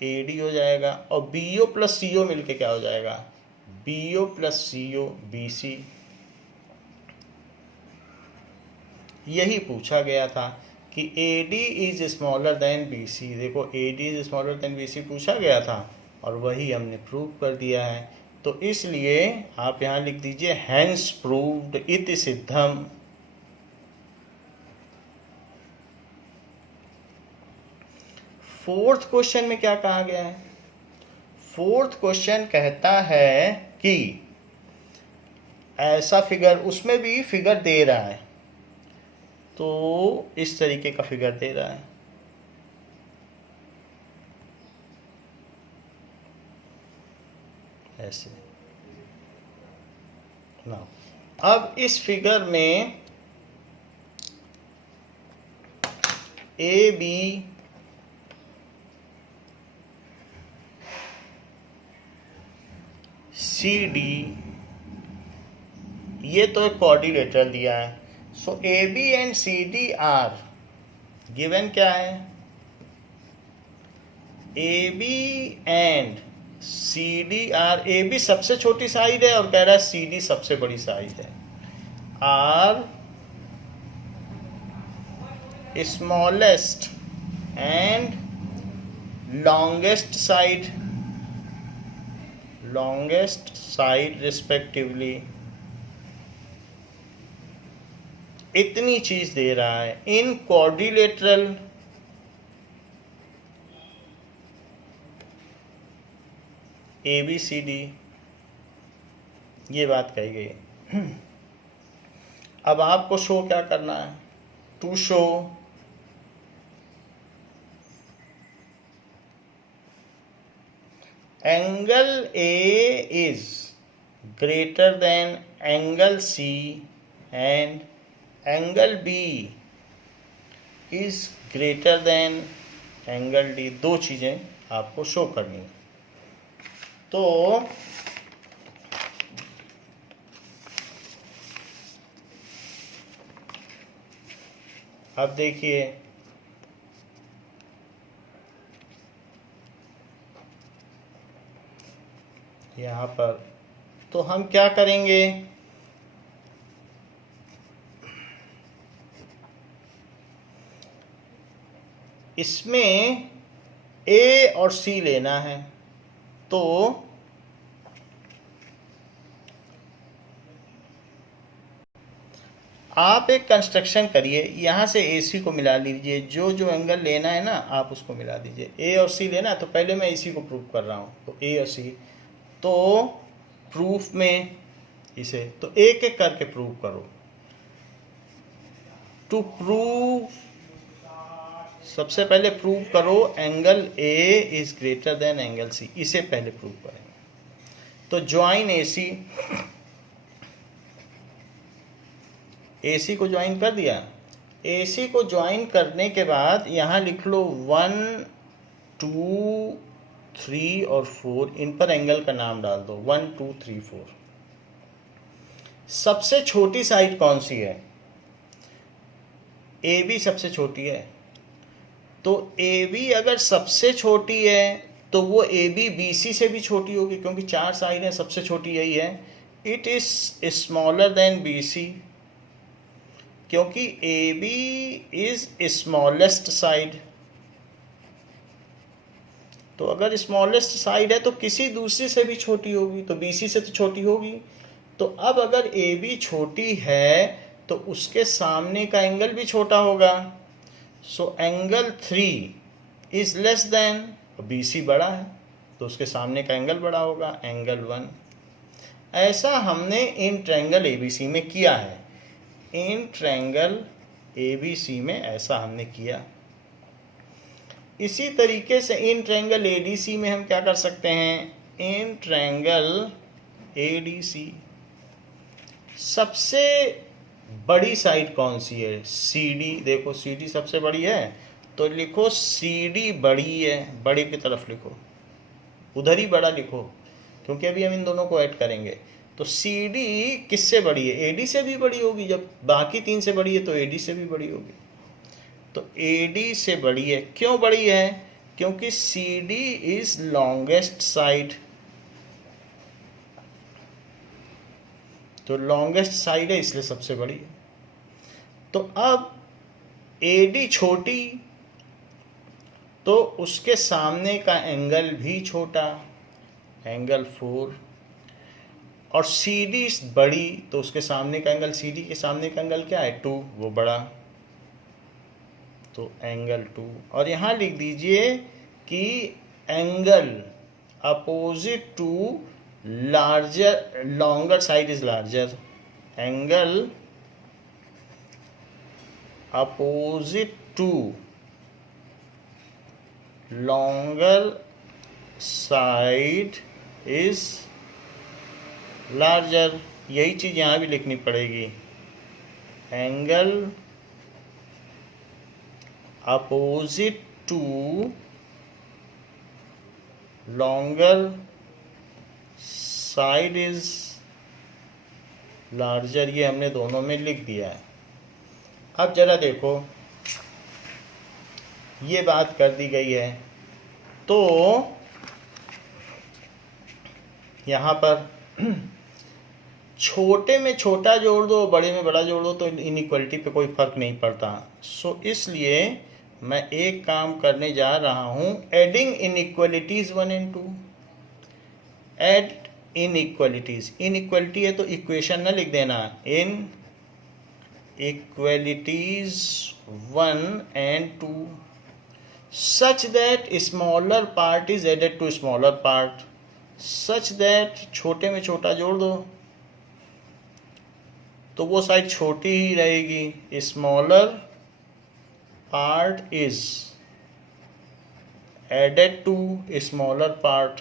AD हो जाएगा। और BO प्लस CO मिलके क्या हो जाएगा? BO plus CO BC। यही पूछा गया था कि AD is smaller than BC। देखो AD is smaller than BC पूछा गया था और वही हमने प्रूव कर दिया है। तो इसलिए आप यहाँ लिख दीजिए हैंस प्रूव्ड इति सिद्धम। फोर्थ क्वेश्चन में क्या कहा गया है? फोर्थ क्वेश्चन कहता है कि ऐसा फिगर, उसमें भी फिगर दे रहा है, तो इस तरीके का फिगर दे रहा है। ऐसे ना, अब इस फिगर में AB CD ये तो एक कोऑर्डिनेटर दिया है। So AB and CD are given. क्या है? AB and CD are, AB सबसे छोटी साइड है और कह रहा है CD सबसे बड़ी साइड है। Are smallest and longest side. longest side respectively। इतनी चीज दे रहा है। इन क्वाड्रिलेटरल ABCD, ये बात कही गई। अब आपको शो क्या करना है? To show angle A is greater than angle C and angle B is greater than angle D। दो चीजें आपको शो करनी है। तो अब देखिए, यहाँ पर तो हम क्या करेंगे? इसमें A और C लेना है। तो आप एक कंस्ट्रक्शन करिए, यहाँ से AC को मिला लीजिए। जो जो एंगल लेना है ना, आप उसको मिला दीजिए। A और C लेना है तो पहले मैं AC को प्रूव कर रहा हूँ, तो A और C। तो प्रूफ में इसे तो एक एक करके प्रूव करो। टू प्रूव, सबसे पहले प्रूव करो angle A is greater than angle C। इसे पहले प्रूव करेंगे। तो ज्वाइन AC को ज्वाइन कर दिया। AC को ज्वाइन करने के बाद यहाँ लिख लो 1 2 3 और 4, इन पर एंगल का नाम डाल दो। 1 2 3 4। सबसे छोटी साइड कौन सी है? AB सबसे छोटी है। तो AB अगर सबसे छोटी है तो वो AB BC से भी छोटी होगी, क्योंकि 4 साइड है, सबसे छोटी यही है। It is smaller than BC, क्योंकि AB इज स्मॉलेस्ट साइड। तो अगर स्मॉलेस्ट साइड है तो किसी दूसरी से भी छोटी होगी, तो BC से तो छोटी होगी। तो अब अगर AB छोटी है तो उसके सामने का एंगल भी छोटा होगा। So angle 3 is less than, BC बड़ा है तो उसके सामने का एंगल बड़ा होगा, एंगल 1। ऐसा हमने इन ट्रायंगल ABC में किया है। इन ट्रायंगल ABC में ऐसा हमने किया। इसी तरीके से इन ट्रायंगल ADC में हम क्या कर सकते हैं? इन ट्रायंगल ADC सबसे बड़ी साइड कौन सी है? CD। देखो CD सबसे बड़ी है, तो लिखो CD बड़ी है। बड़ी की तरफ लिखो, उधर ही बड़ा लिखो, क्योंकि अभी हम इन दोनों को ऐड करेंगे। तो CD किससे बड़ी है? AD से भी बड़ी होगी। जब बाकी 3 से बड़ी है तो AD से भी बड़ी होगी। तो AD से बड़ी है। क्यों बड़ी है? क्योंकि CD इज लॉन्गेस्ट साइड। तो लॉन्गेस्ट साइड है इसलिए सबसे बड़ी है। तो अब AD छोटी तो उसके सामने का एंगल भी छोटा, एंगल 4। और CD बड़ी तो उसके सामने का एंगल, CD के सामने का एंगल क्या है? 2, वो बड़ा, तो एंगल 2। और यहाँ लिख दीजिए कि angle opposite to larger, longer side is larger. Angle opposite to longer side is larger. यही चीज यहाँ भी लिखनी पड़ेगी। Angle opposite to longer side is larger. ये हमने दोनों में लिख दिया है। अब जरा देखो, ये बात कर दी गई है। तो यहाँ पर छोटे में छोटा जोड़ दो, बड़े में बड़ा जोड़ दो, तो इनइक्वालिटी पे कोई फर्क नहीं पड़ता। सो इसलिए मैं एक काम करने जा रहा हूँ, adding inequalities 1 and 2। Add inequalities, inequality है तो इक्वेशन ना लिख देना, inequalities 1 and 2 such that smaller part is added to smaller part, such that छोटे में छोटा जोड़ दो तो वो साइड छोटी ही रहेगी, smaller part is added to smaller part.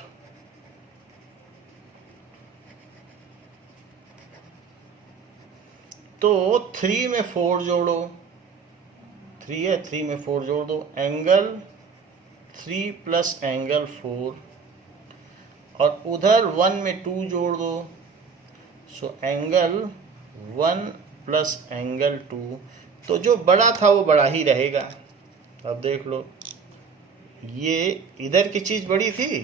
तो 3 में 4 जोड़ो, 3 है, 3 में 4 जोड़ दो, एंगल 3 प्लस एंगल 4, और उधर 1 में 2 जोड़ दो, सो एंगल 1 प्लस एंगल 2। तो जो बड़ा था वो बड़ा ही रहेगा। अब देख लो, ये इधर की चीज़ बड़ी थी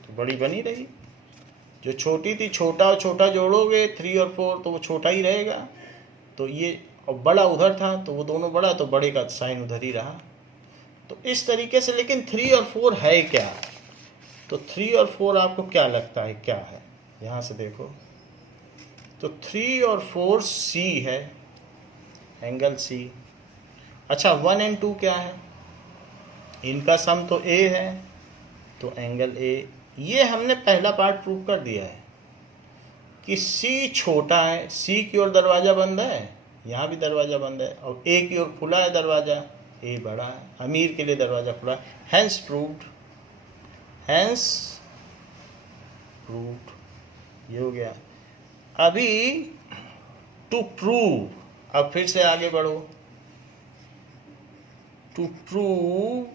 तो बड़ी बनी रही, जो छोटी थी छोटा और छोटा जोड़ोगे 3 और 4 तो वो छोटा ही रहेगा। तो ये और बड़ा उधर था तो वो दोनों बड़ा, तो बड़े का साइन उधर ही रहा। तो इस तरीके से। लेकिन 3 और 4 है क्या? तो 3 और 4 आपको क्या लगता है क्या है? यहाँ से देखो तो 3 और 4 सी है, एंगल सी। अच्छा 1 and 2 क्या है? इनका सम तो ए है, तो एंगल ए। ये हमने पहला पार्ट प्रूव कर दिया है कि सी छोटा है, सी की ओर दरवाज़ा बंद है, यहाँ भी दरवाज़ा बंद है, और ए की ओर खुला है दरवाज़ा, ए बड़ा है, अमीर के लिए दरवाज़ा खुला है। हैंस प्रूव्ड, हैंस प्रूव्ड, ये हो गया। अभी टू प्रूव, अब फिर से आगे बढ़ो। टू प्रूव,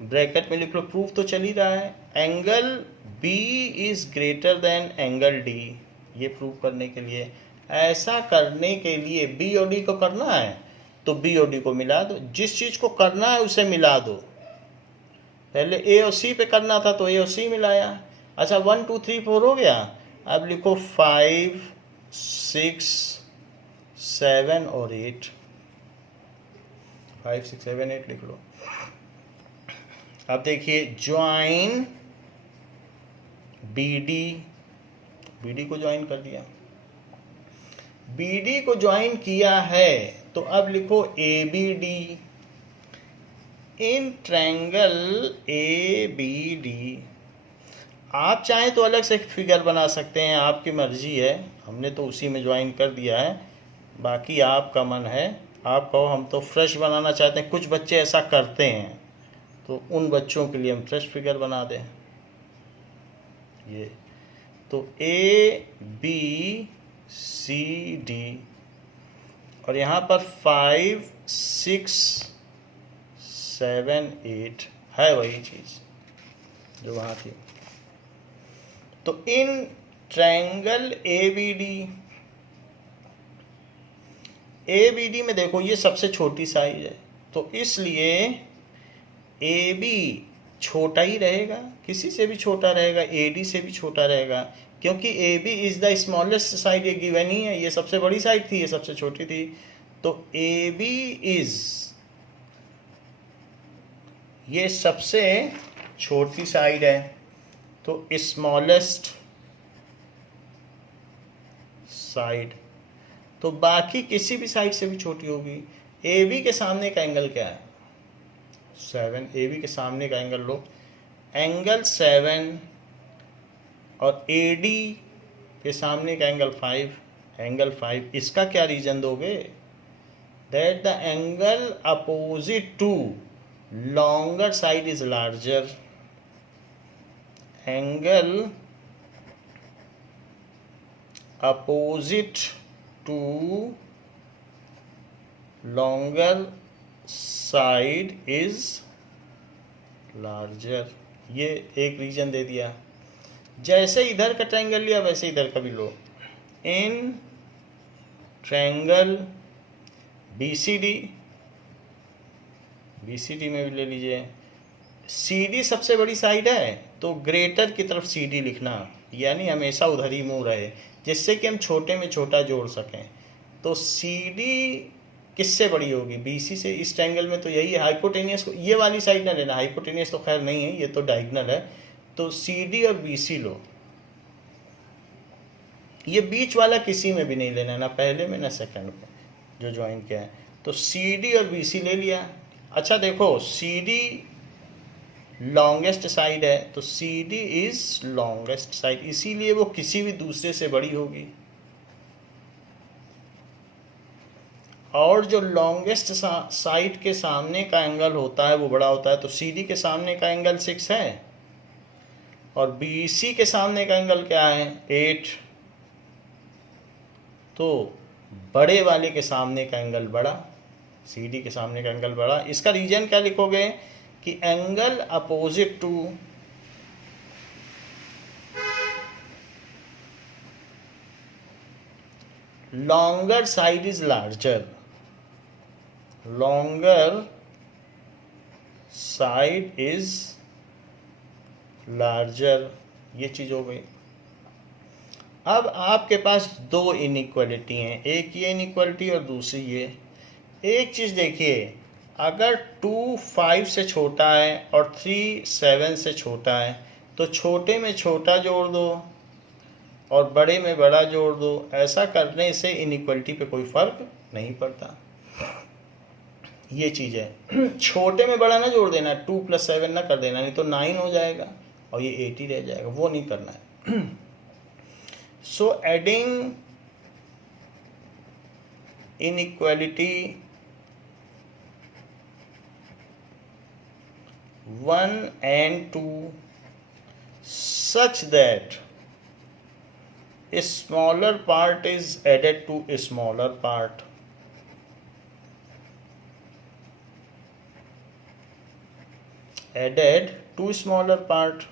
ब्रैकेट में लिख लो, प्रूफ तो चल ही रहा है, angle B is greater than angle D. ये प्रूव करने के लिए, ऐसा करने के लिए बी और डी को करना है तो बी और डी को मिला दो, जिस चीज को करना है उसे मिला दो। पहले ए और सी पे करना था तो ए और सी मिलाया। अच्छा 1 2 3 4 हो गया। अब लिखो 5 6 7 और 8, 5 6 7 8 लिख लो। अब देखिए ज्वाइन बी डी को ज्वाइन कर दिया, बी डी को ज्वाइन किया है तो अब लिखो A B D, in triangle A B D. आप चाहें तो अलग से फिगर बना सकते हैं, आपकी मर्जी है, हमने तो उसी में ज्वाइन कर दिया है, बाकी आपका मन है। आप कहो हम तो फ्रेश बनाना चाहते हैं, कुछ बच्चे ऐसा करते हैं, तो उन बच्चों के लिए हम फ्रेश फिगर बना दें। ये तो ए बी सी डी, और यहाँ पर 5 6 7 8 है वही चीज़ जो वहाँ थी। तो in triangle A B D में देखो ये सबसे छोटी साइज है, तो इसलिए ए बी छोटा ही रहेगा, किसी से भी छोटा रहेगा, ए डी से भी छोटा रहेगा, क्योंकि A B is the smallest side, ये गिवन ही है, ये सबसे बड़ी साइड थी, ये सबसे छोटी थी। तो ए बी इज, ये सबसे छोटी साइड है, तो स्मॉलेस्ट साइड, तो बाकी किसी भी साइड से भी छोटी होगी। ए बी के सामने का एंगल क्या है? 7। ए बी के सामने का एंगल लो, एंगल 7, और ए डी के सामने का एंगल 5, एंगल 5। इसका क्या रीजन दोगे? That the angle opposite to longer side is larger, angle opposite to longer side is larger. ये एक रीजन दे दिया। जैसे इधर का ट्रायंगल लिया वैसे इधर का भी लो। In triangle B C D में भी ले लीजिए, सी डी सबसे बड़ी साइड है तो ग्रेटर की तरफ सी डी लिखना, यानी हमेशा उधर ही मुंह रहे, जिससे कि हम छोटे में छोटा जोड़ सकें। तो सी डी किससे बड़ी होगी? बी सी से। इस ट्रायंगल में तो यही है, हाइपोटेनियस को ये वाली साइड ना लेना, हाइपोटेनियस तो खैर नहीं है, ये तो डायगोनल है। तो सी डी और बी सी लो, ये बीच वाला किसी में भी नहीं लेना, ना पहले में ना सेकंड में जो ज्वाइन किया है। तो सी डी और बी सी ले लिया। अच्छा देखो, सी डी लॉन्गेस्ट साइड है, तो C D is longest side, इसीलिए वो किसी भी दूसरे से बड़ी होगी। और जो लॉन्गेस्ट साइड के सामने का एंगल होता है वो बड़ा होता है, तो सी डी के सामने का एंगल 6 है और बी सी के सामने का एंगल क्या है 8। तो बड़े वाले के सामने का एंगल बड़ा, सी डी के सामने का एंगल बड़ा। इसका रीजन क्या लिखोगे कि angle opposite to longer side is larger, longer side is larger, ये चीज हो गई। अब आपके पास दो इनइक्वालिटी हैं, एक ये इनइक्वालिटी और दूसरी ये। एक चीज देखिए, अगर 2 5 से छोटा है और 3 7 से छोटा है तो छोटे में छोटा जोड़ दो और बड़े में बड़ा जोड़ दो। ऐसा करने से इनइक्वालिटी पे कोई फर्क नहीं पड़ता। ये चीज है, छोटे में बड़ा ना जोड़ देना, 2 + 7 ना कर देना, नहीं तो 9 हो जाएगा और ये 8 ही रह जाएगा, वो नहीं करना है। So adding inequality 1 and 2 such that a smaller part is added to a smaller part. Added to smaller part.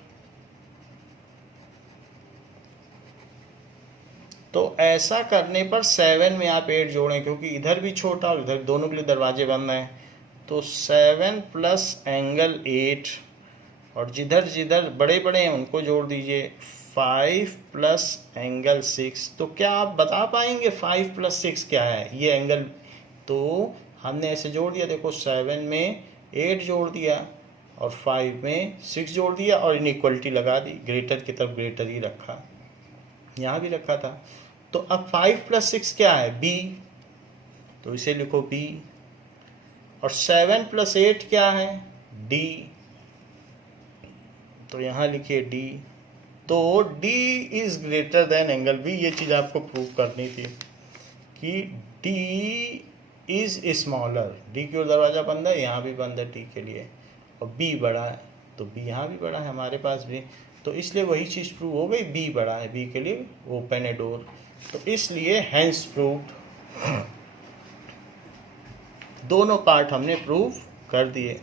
तो ऐसा करने पर 7 में आप 8 जोड़ें, क्योंकि इधर भी छोटा और इधर दोनों के लिए दरवाजे बंद हैं। तो 7 + एंगल 8 और जिधर जिधर बड़े बड़े हैं उनको जोड़ दीजिए, 5 + एंगल 6। तो क्या आप बता पाएंगे 5 + 6 क्या है ये एंगल? तो हमने ऐसे जोड़ दिया, देखो 7 में 8 जोड़ दिया और 5 में 6 जोड़ दिया और इनइक्वालिटी लगा दी, ग्रेटर की तरफ ग्रेटर ही रखा, यहाँ भी रखा था। तो अब 5 + 6 क्या है b, तो इसे लिखो b। और 7 + 8 क्या है d, तो यहाँ लिखिए d। तो d is greater than angle b। ये चीज आपको प्रूव करनी थी कि d इज स्मॉलर, d की ओर दरवाजा बंद है, यहाँ भी बंद है d के लिए, और b बड़ा है तो b यहाँ भी बड़ा है हमारे पास भी, तो इसलिए वही चीज प्रूव हो गई, b बड़ा है, b के लिए ओपन ए डोर। तो इसलिए हेंस प्रूव्ड, दोनों पार्ट हमने प्रूव कर दिए।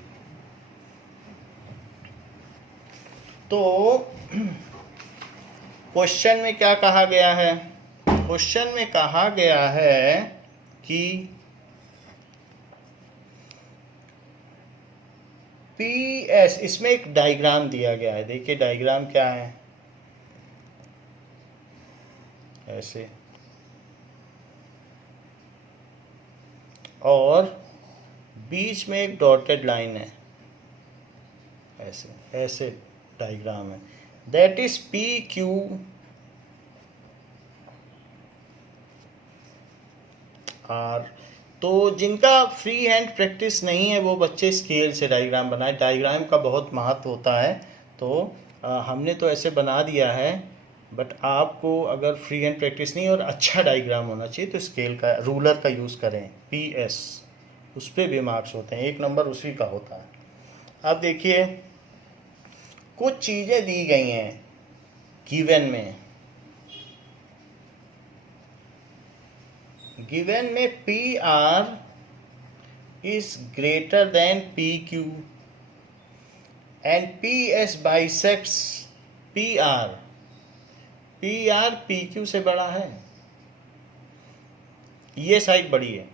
तो क्वेश्चन में क्या कहा गया है? क्वेश्चन में कहा गया है कि PS, इसमें एक डायग्राम दिया गया है, देखिए डायग्राम क्या है, ऐसे, और बीच में एक डॉटेड लाइन है, ऐसे ऐसे डायग्राम है, दैट इज PQ R। तो जिनका फ्री हैंड प्रैक्टिस नहीं है वो बच्चे स्केल से डायग्राम बनाए, डायग्राम का बहुत महत्व होता है। तो हमने तो ऐसे बना दिया है, बट आपको अगर फ्री हैंड प्रैक्टिस नहीं और अच्छा डायग्राम होना चाहिए तो स्केल का, रूलर का यूज़ करें। PS उस पर भी मार्क्स होते हैं, 1 नंबर उसी का होता है। अब देखिए कुछ चीज़ें दी गई हैं गिवन में PR is greater than PQ and PS bisects PR। PR PQ से बड़ा है, ये साइड बड़ी है,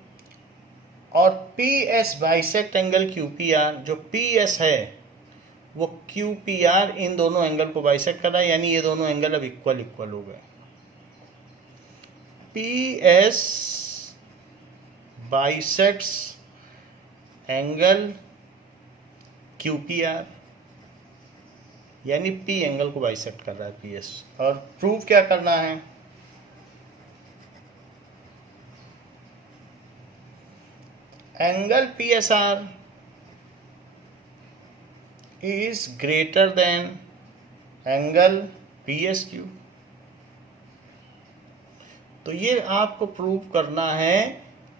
और PS बाइसेक्ट एंगल QPR। जो PS है वो QPR इन दोनों एंगल को बाइसेक्ट कर रहा है, यानी ये दोनों एंगल अब इक्वल हो गए। PS बाइसेक्ट्स एंगल QPR, यानी P एंगल को बाइसेक्ट कर रहा है PS। और प्रूफ क्या करना है? Angle P S R is greater than angle P S Q. तो ये आपको प्रूव करना है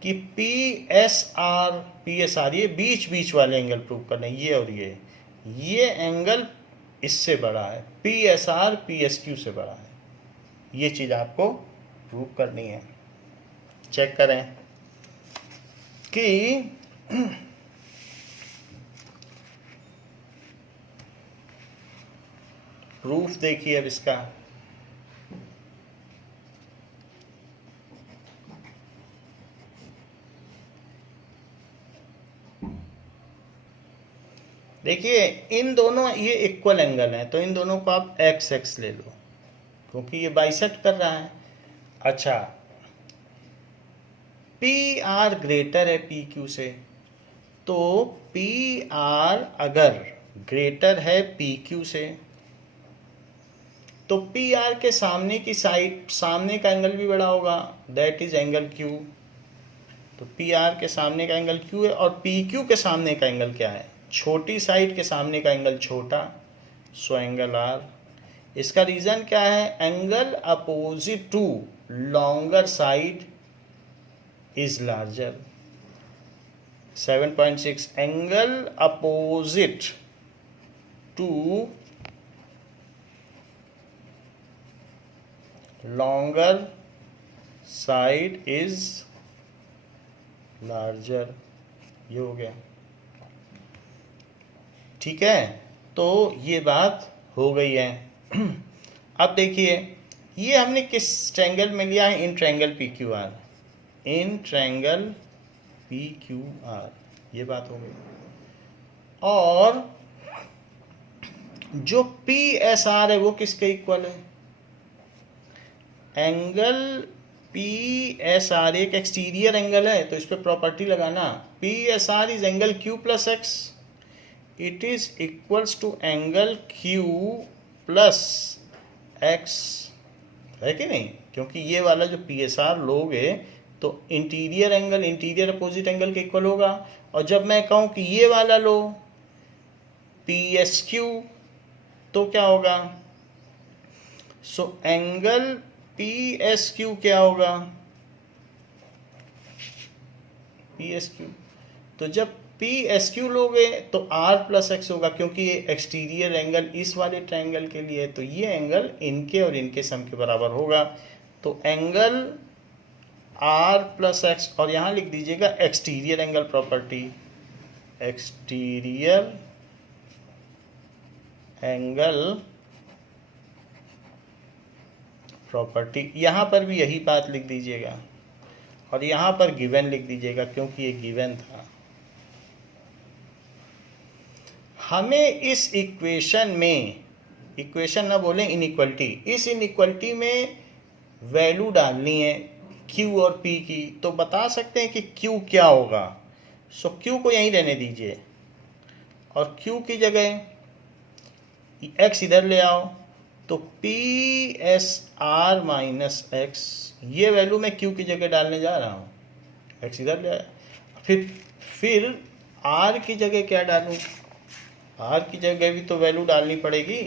कि पी एस आर ये बीच बीच वाले एंगल प्रूव करने, ये और ये एंगल इससे बड़ा है, P S R P S Q से बड़ा है। ये चीज़ आपको प्रूव करनी है। चेक करें कि प्रूफ देखिए अब इसका। देखिए इन दोनों ये इक्वल एंगल हैं, तो इन दोनों को आप एक्स एक्स ले लो क्योंकि ये बाइसेक्ट कर रहा है। अच्छा, पी आर ग्रेटर है पी क्यू से, तो पी आर अगर ग्रेटर है पी क्यू से तो पी आर के सामने की साइड, सामने का एंगल भी बड़ा होगा, दैट इज एंगल क्यू। तो पी आर के सामने का एंगल क्यू है और पी क्यू के सामने का एंगल क्या है, छोटी साइड के सामने का एंगल छोटा, सो एंगल आर। इसका रीजन क्या है, angle opposite to longer side is larger. 7.6 angle opposite to longer side is larger. ये हो गया, ठीक है। तो ये बात हो गई है। अब देखिए ये हमने किस ट्रायंगल में लिया है, इन triangle P Q are, in triangle P Q are, ये बात हो गई। और जो पी एस आर है वो किसके इक्वल है, एंगल पी एस आर एक एक्सटीरियर एंगल है, तो इस पर प्रॉपर्टी लगाना, P S R is angle Q plus X, it is equals to angle Q plus X, है कि नहीं। क्योंकि ये वाला जो पी एस आर लोगे तो interior angle interior opposite angle के इक्वल होगा, और जब मैं कहूँ कि ये वाला लो पी एस क्यू तो क्या होगा, so angle P S Q क्या होगा, पी एस क्यू। तो जब पी एस क्यू लोगे तो आर प्लस एक्स होगा, क्योंकि ये एक्सटीरियर एंगल इस वाले ट्रायंगल के लिए, तो ये एंगल इनके और इनके सम के बराबर होगा। तो एंगल आर प्लस एक्स, और यहाँ लिख दीजिएगा exterior angle property, exterior angle property, यहाँ पर भी यही बात लिख दीजिएगा और यहाँ पर गिवन लिख दीजिएगा क्योंकि ये गिवन था। हमें इस इक्वेशन में, इक्वेशन ना बोलें इनइक्वलिटी, इस इनइक्वलिटी में वैल्यू डालनी है Q और P की, तो बता सकते हैं कि Q क्या होगा। सो Q को यहीं रहने दीजिए और Q की जगह X इधर ले आओ, तो P S are minus x, ये वैल्यू मैं Q की जगह डालने जा रहा हूँ, X इधर ले आया। फिर R की जगह क्या डालूँ, R की जगह भी तो वैल्यू डालनी पड़ेगी,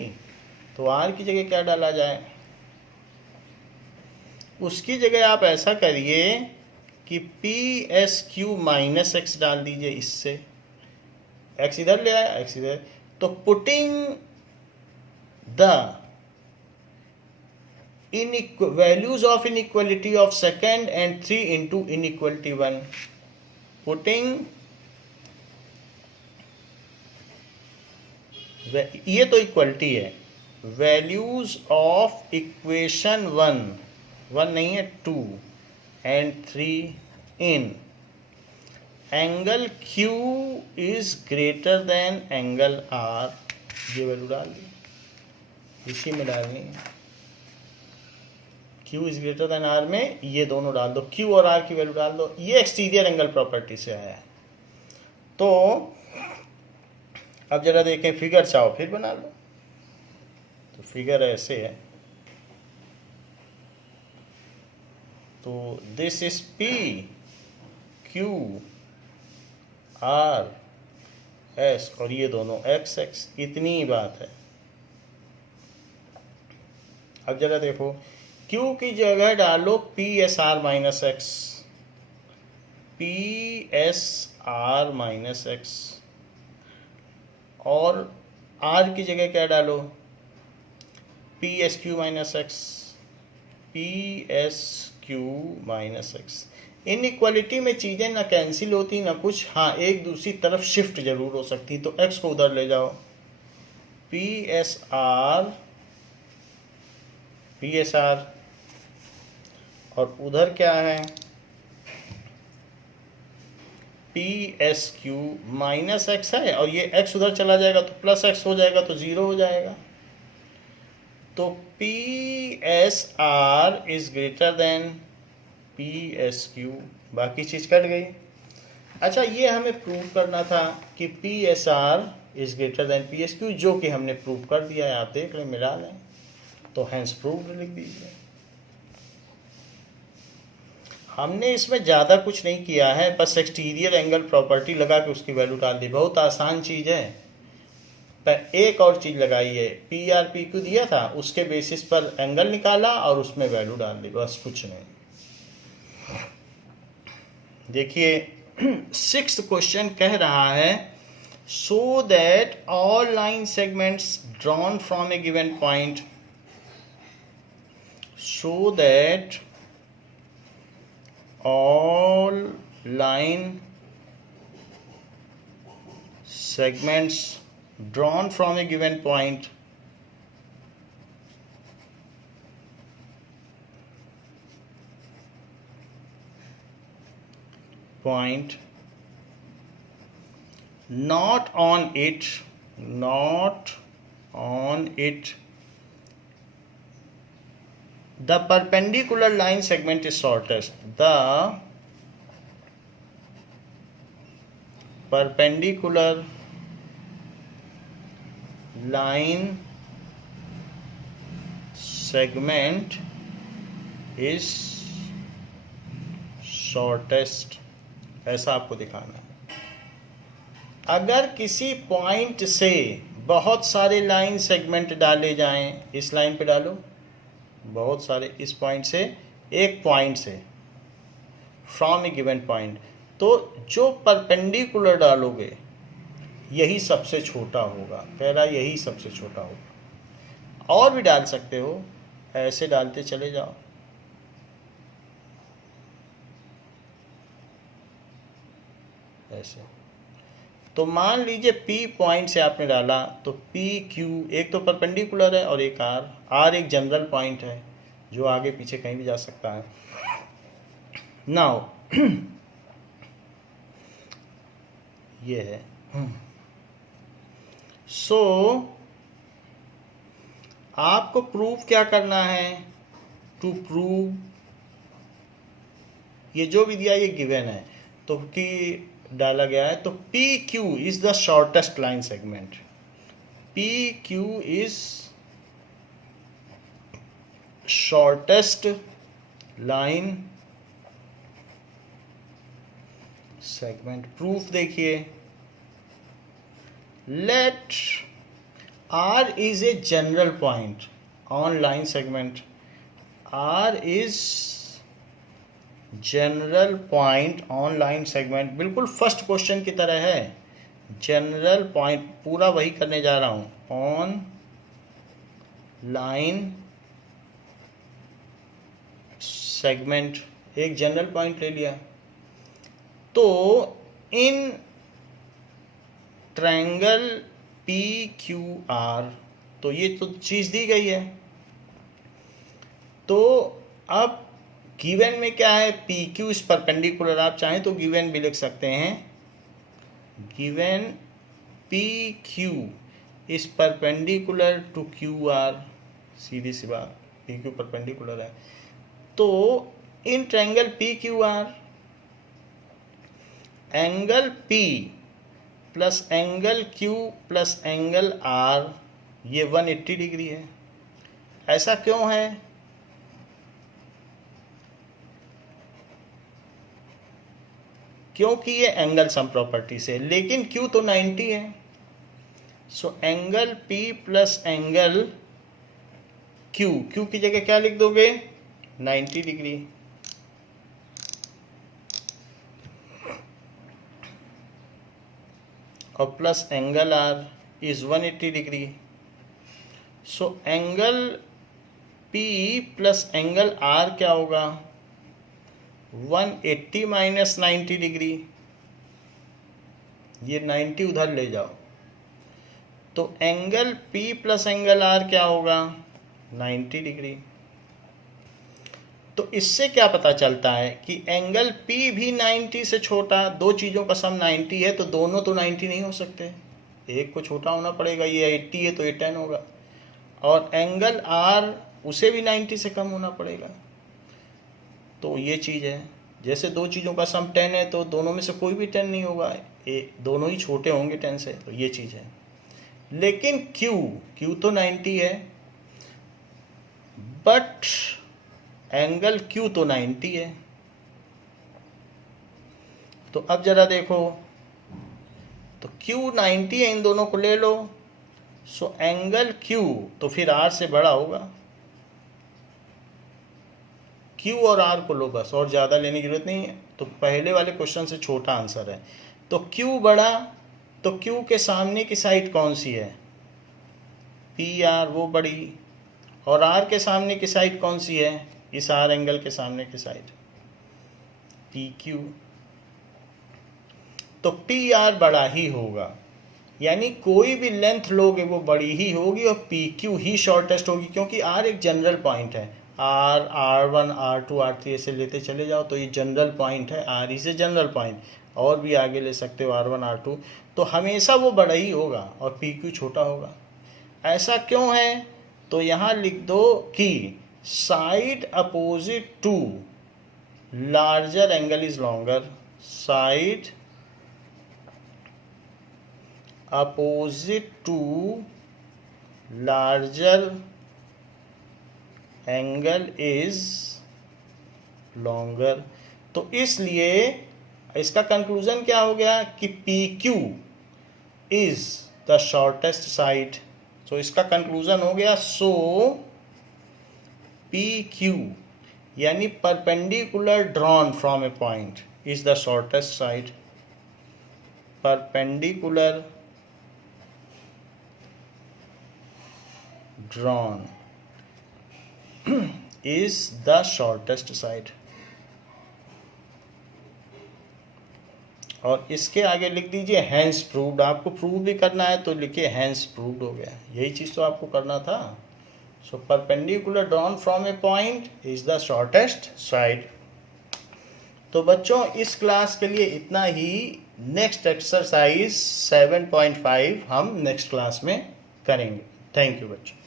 तो R की जगह क्या डाला जाए, उसकी जगह आप ऐसा करिए कि P S Q minus x डाल दीजिए, इससे x इधर ले आया, x इधर, तो putting the values of inequality of second and 3 into inequality 1, putting, ये तो इक्वलिटी है, वैल्यूज ऑफ इक्वेशन 1 नहीं है 2 and 3 in angle Q is greater than angle R, ये वैल्यू डाल दी, इसी में डालनी है, Q is greater then R में ये दोनों डाल दो, Q और R की वैल्यू डाल दो, ये एक्सटीरियर एंगल प्रॉपर्टी से आया है। तो अब जरा देखें, फिगर चाहो फिर बना लो, तो फिगर ऐसे है, तो this is P Q R S और ये दोनों एक्स एक्स, इतनी ही बात है। अब जरा देखो, क्यू की जगह डालो P S are minus x, P S are minus x, और आर की जगह क्या डालो, P S Q minus x, P S Q minus x. इन इक्वालिटी में चीज़ें ना कैंसिल होती ना कुछ, हाँ एक दूसरी तरफ शिफ्ट जरूर हो सकती। तो एक्स को उधर ले जाओ, P S R P S are, और उधर क्या है, P S Q minus x है, और ये एक्स उधर चला जाएगा तो प्लस एक्स हो जाएगा, तो जीरो हो जाएगा। तो P S R is greater then P S Q, बाकी चीज़ कट गई। अच्छा, ये हमें प्रूव करना था कि P S R is greater then P S Q, जो कि हमने प्रूव कर दिया है। आप देख लें, मिला लें, तो हैंस प्रूव्ड लिख दीजिए। हमने इसमें ज़्यादा कुछ नहीं किया है, बस एक्सटीरियर एंगल प्रॉपर्टी लगा के उसकी वैल्यू डाल दी। बहुत आसान चीज़ है। पर एक और चीज़ लगाई है, पी आर पी क्यू दिया था, उसके बेसिस पर एंगल निकाला और उसमें वैल्यू डाल दी, बस कुछ नहीं। देखिए 6th क्वेश्चन कह रहा है, so that all line segments drawn from A given point, so that all line segments drawn from a given point not on it the perpendicular line segment is shortest, the perpendicular line segment is shortest, ऐसा आपको दिखाना है। अगर किसी पॉइंट से बहुत सारे लाइन सेगमेंट डाले जाएं, इस लाइन पे डालो, बहुत सारे, इस पॉइंट से, एक पॉइंट से, फ्रॉम ए गिवन पॉइंट, तो जो परपेंडिकुलर डालोगे यही सबसे छोटा होगा। कह रहा है यही सबसे छोटा होगा। और भी डाल सकते हो, ऐसे डालते चले जाओ, ऐसे। तो मान लीजिए P पॉइंट से आपने डाला, तो P Q एक तो परपेंडिकुलर है और एक R एक जनरल पॉइंट है जो आगे पीछे कहीं भी जा सकता है। नाउ ये है, सो आपको प्रूव क्या करना है, टू प्रूव, ये जो भी दिया ये गिवन है, तो कि डाला गया है, तो P Q is the shortest line segment, P Q is shortest line segment. Proof देखिए, let R is a general point on line segment, R is general point on line segment, बिल्कुल फर्स्ट क्वेश्चन की तरह है। जनरल पॉइंट पूरा वही करने जा रहा हूं, ऑन लाइन सेगमेंट, एक जनरल पॉइंट ले लिया। तो in triangle P Q are, तो ये तो चीज दी गई है। तो अब गिवन में क्या है, पी क्यू इज परपेंडिकुलर, आप चाहें तो गिवन भी लिख सकते हैं, given P Q is perpendicular to Q R, सीधी सी बात, पी क्यू परपेंडिकुलर है। तो in triangle P Q R, angle P plus angle Q plus angle R ये 180 डिग्री है। ऐसा क्यों है, क्योंकि ये एंगल सम प्रॉपर्टी से, लेकिन Q तो 90 है। So angle P plus angle Q की जगह क्या लिख दोगे? 90 डिग्री। और plus angle R is 180 degree. So angle P plus angle R क्या होगा? 180 माइनस 90 डिग्री। ये 90 उधर ले जाओ, तो angle P plus angle R क्या होगा? 90 डिग्री। तो इससे क्या पता चलता है कि एंगल P भी 90 से छोटा, दो चीज़ों का सम 90 है तो दोनों तो 90 नहीं हो सकते, एक को छोटा होना पड़ेगा। ये 80 है तो ये 10 होगा, और एंगल R उसे भी 90 से कम होना पड़ेगा। तो ये चीज़ है, जैसे दो चीज़ों का सम 10 है तो दोनों में से कोई भी 10 नहीं होगा, दोनों ही छोटे होंगे 10 से, तो ये चीज़ है। लेकिन Q तो 90 है, बट एंगल Q तो 90 है। तो अब जरा देखो, तो Q 90 है, इन दोनों को ले लो। सो एंगल Q तो फिर R से बड़ा होगा। Q और R को लो बस, और ज़्यादा लेने की जरूरत नहीं है। तो पहले वाले क्वेश्चन से छोटा आंसर है। तो Q बड़ा, तो Q के सामने की साइड कौन सी है? PR, वो बड़ी। और R के सामने की साइड कौन सी है? इस R एंगल के सामने की साइड PQ। तो PR बड़ा ही होगा, यानी कोई भी लेंथ लोगे वो बड़ी ही होगी और PQ ही शॉर्टेस्ट होगी, क्योंकि R एक जनरल पॉइंट है। R, R1, R2, R3 ऐसे लेते चले जाओ तो ये जनरल पॉइंट है, R is a general point. और भी आगे ले सकते हो R1, R2, तो हमेशा वो बड़ा ही होगा और PQ छोटा होगा। ऐसा क्यों है? तो यहाँ लिख दो कि side opposite to larger angle is longer. Side opposite to larger angle is longer. तो इसलिए इसका कंक्लूजन क्या हो गया कि PQ is the shortest side. तो इसका कंक्लूजन हो गया, सो PQ यानी perpendicular drawn from a point is the shortest side. Perpendicular drawn is the shortest side. और इसके आगे लिख दीजिए हैंस प्रूव्ड। आपको प्रूव भी करना है तो लिखिए हैंस प्रूव्ड हो गया। यही चीज़ तो आपको करना था। So perpendicular drawn from a point is the shortest side. तो बच्चों इस क्लास के लिए इतना ही। नेक्स्ट एक्सरसाइज 7.5 हम नेक्स्ट क्लास में करेंगे। थैंक यू बच्चों।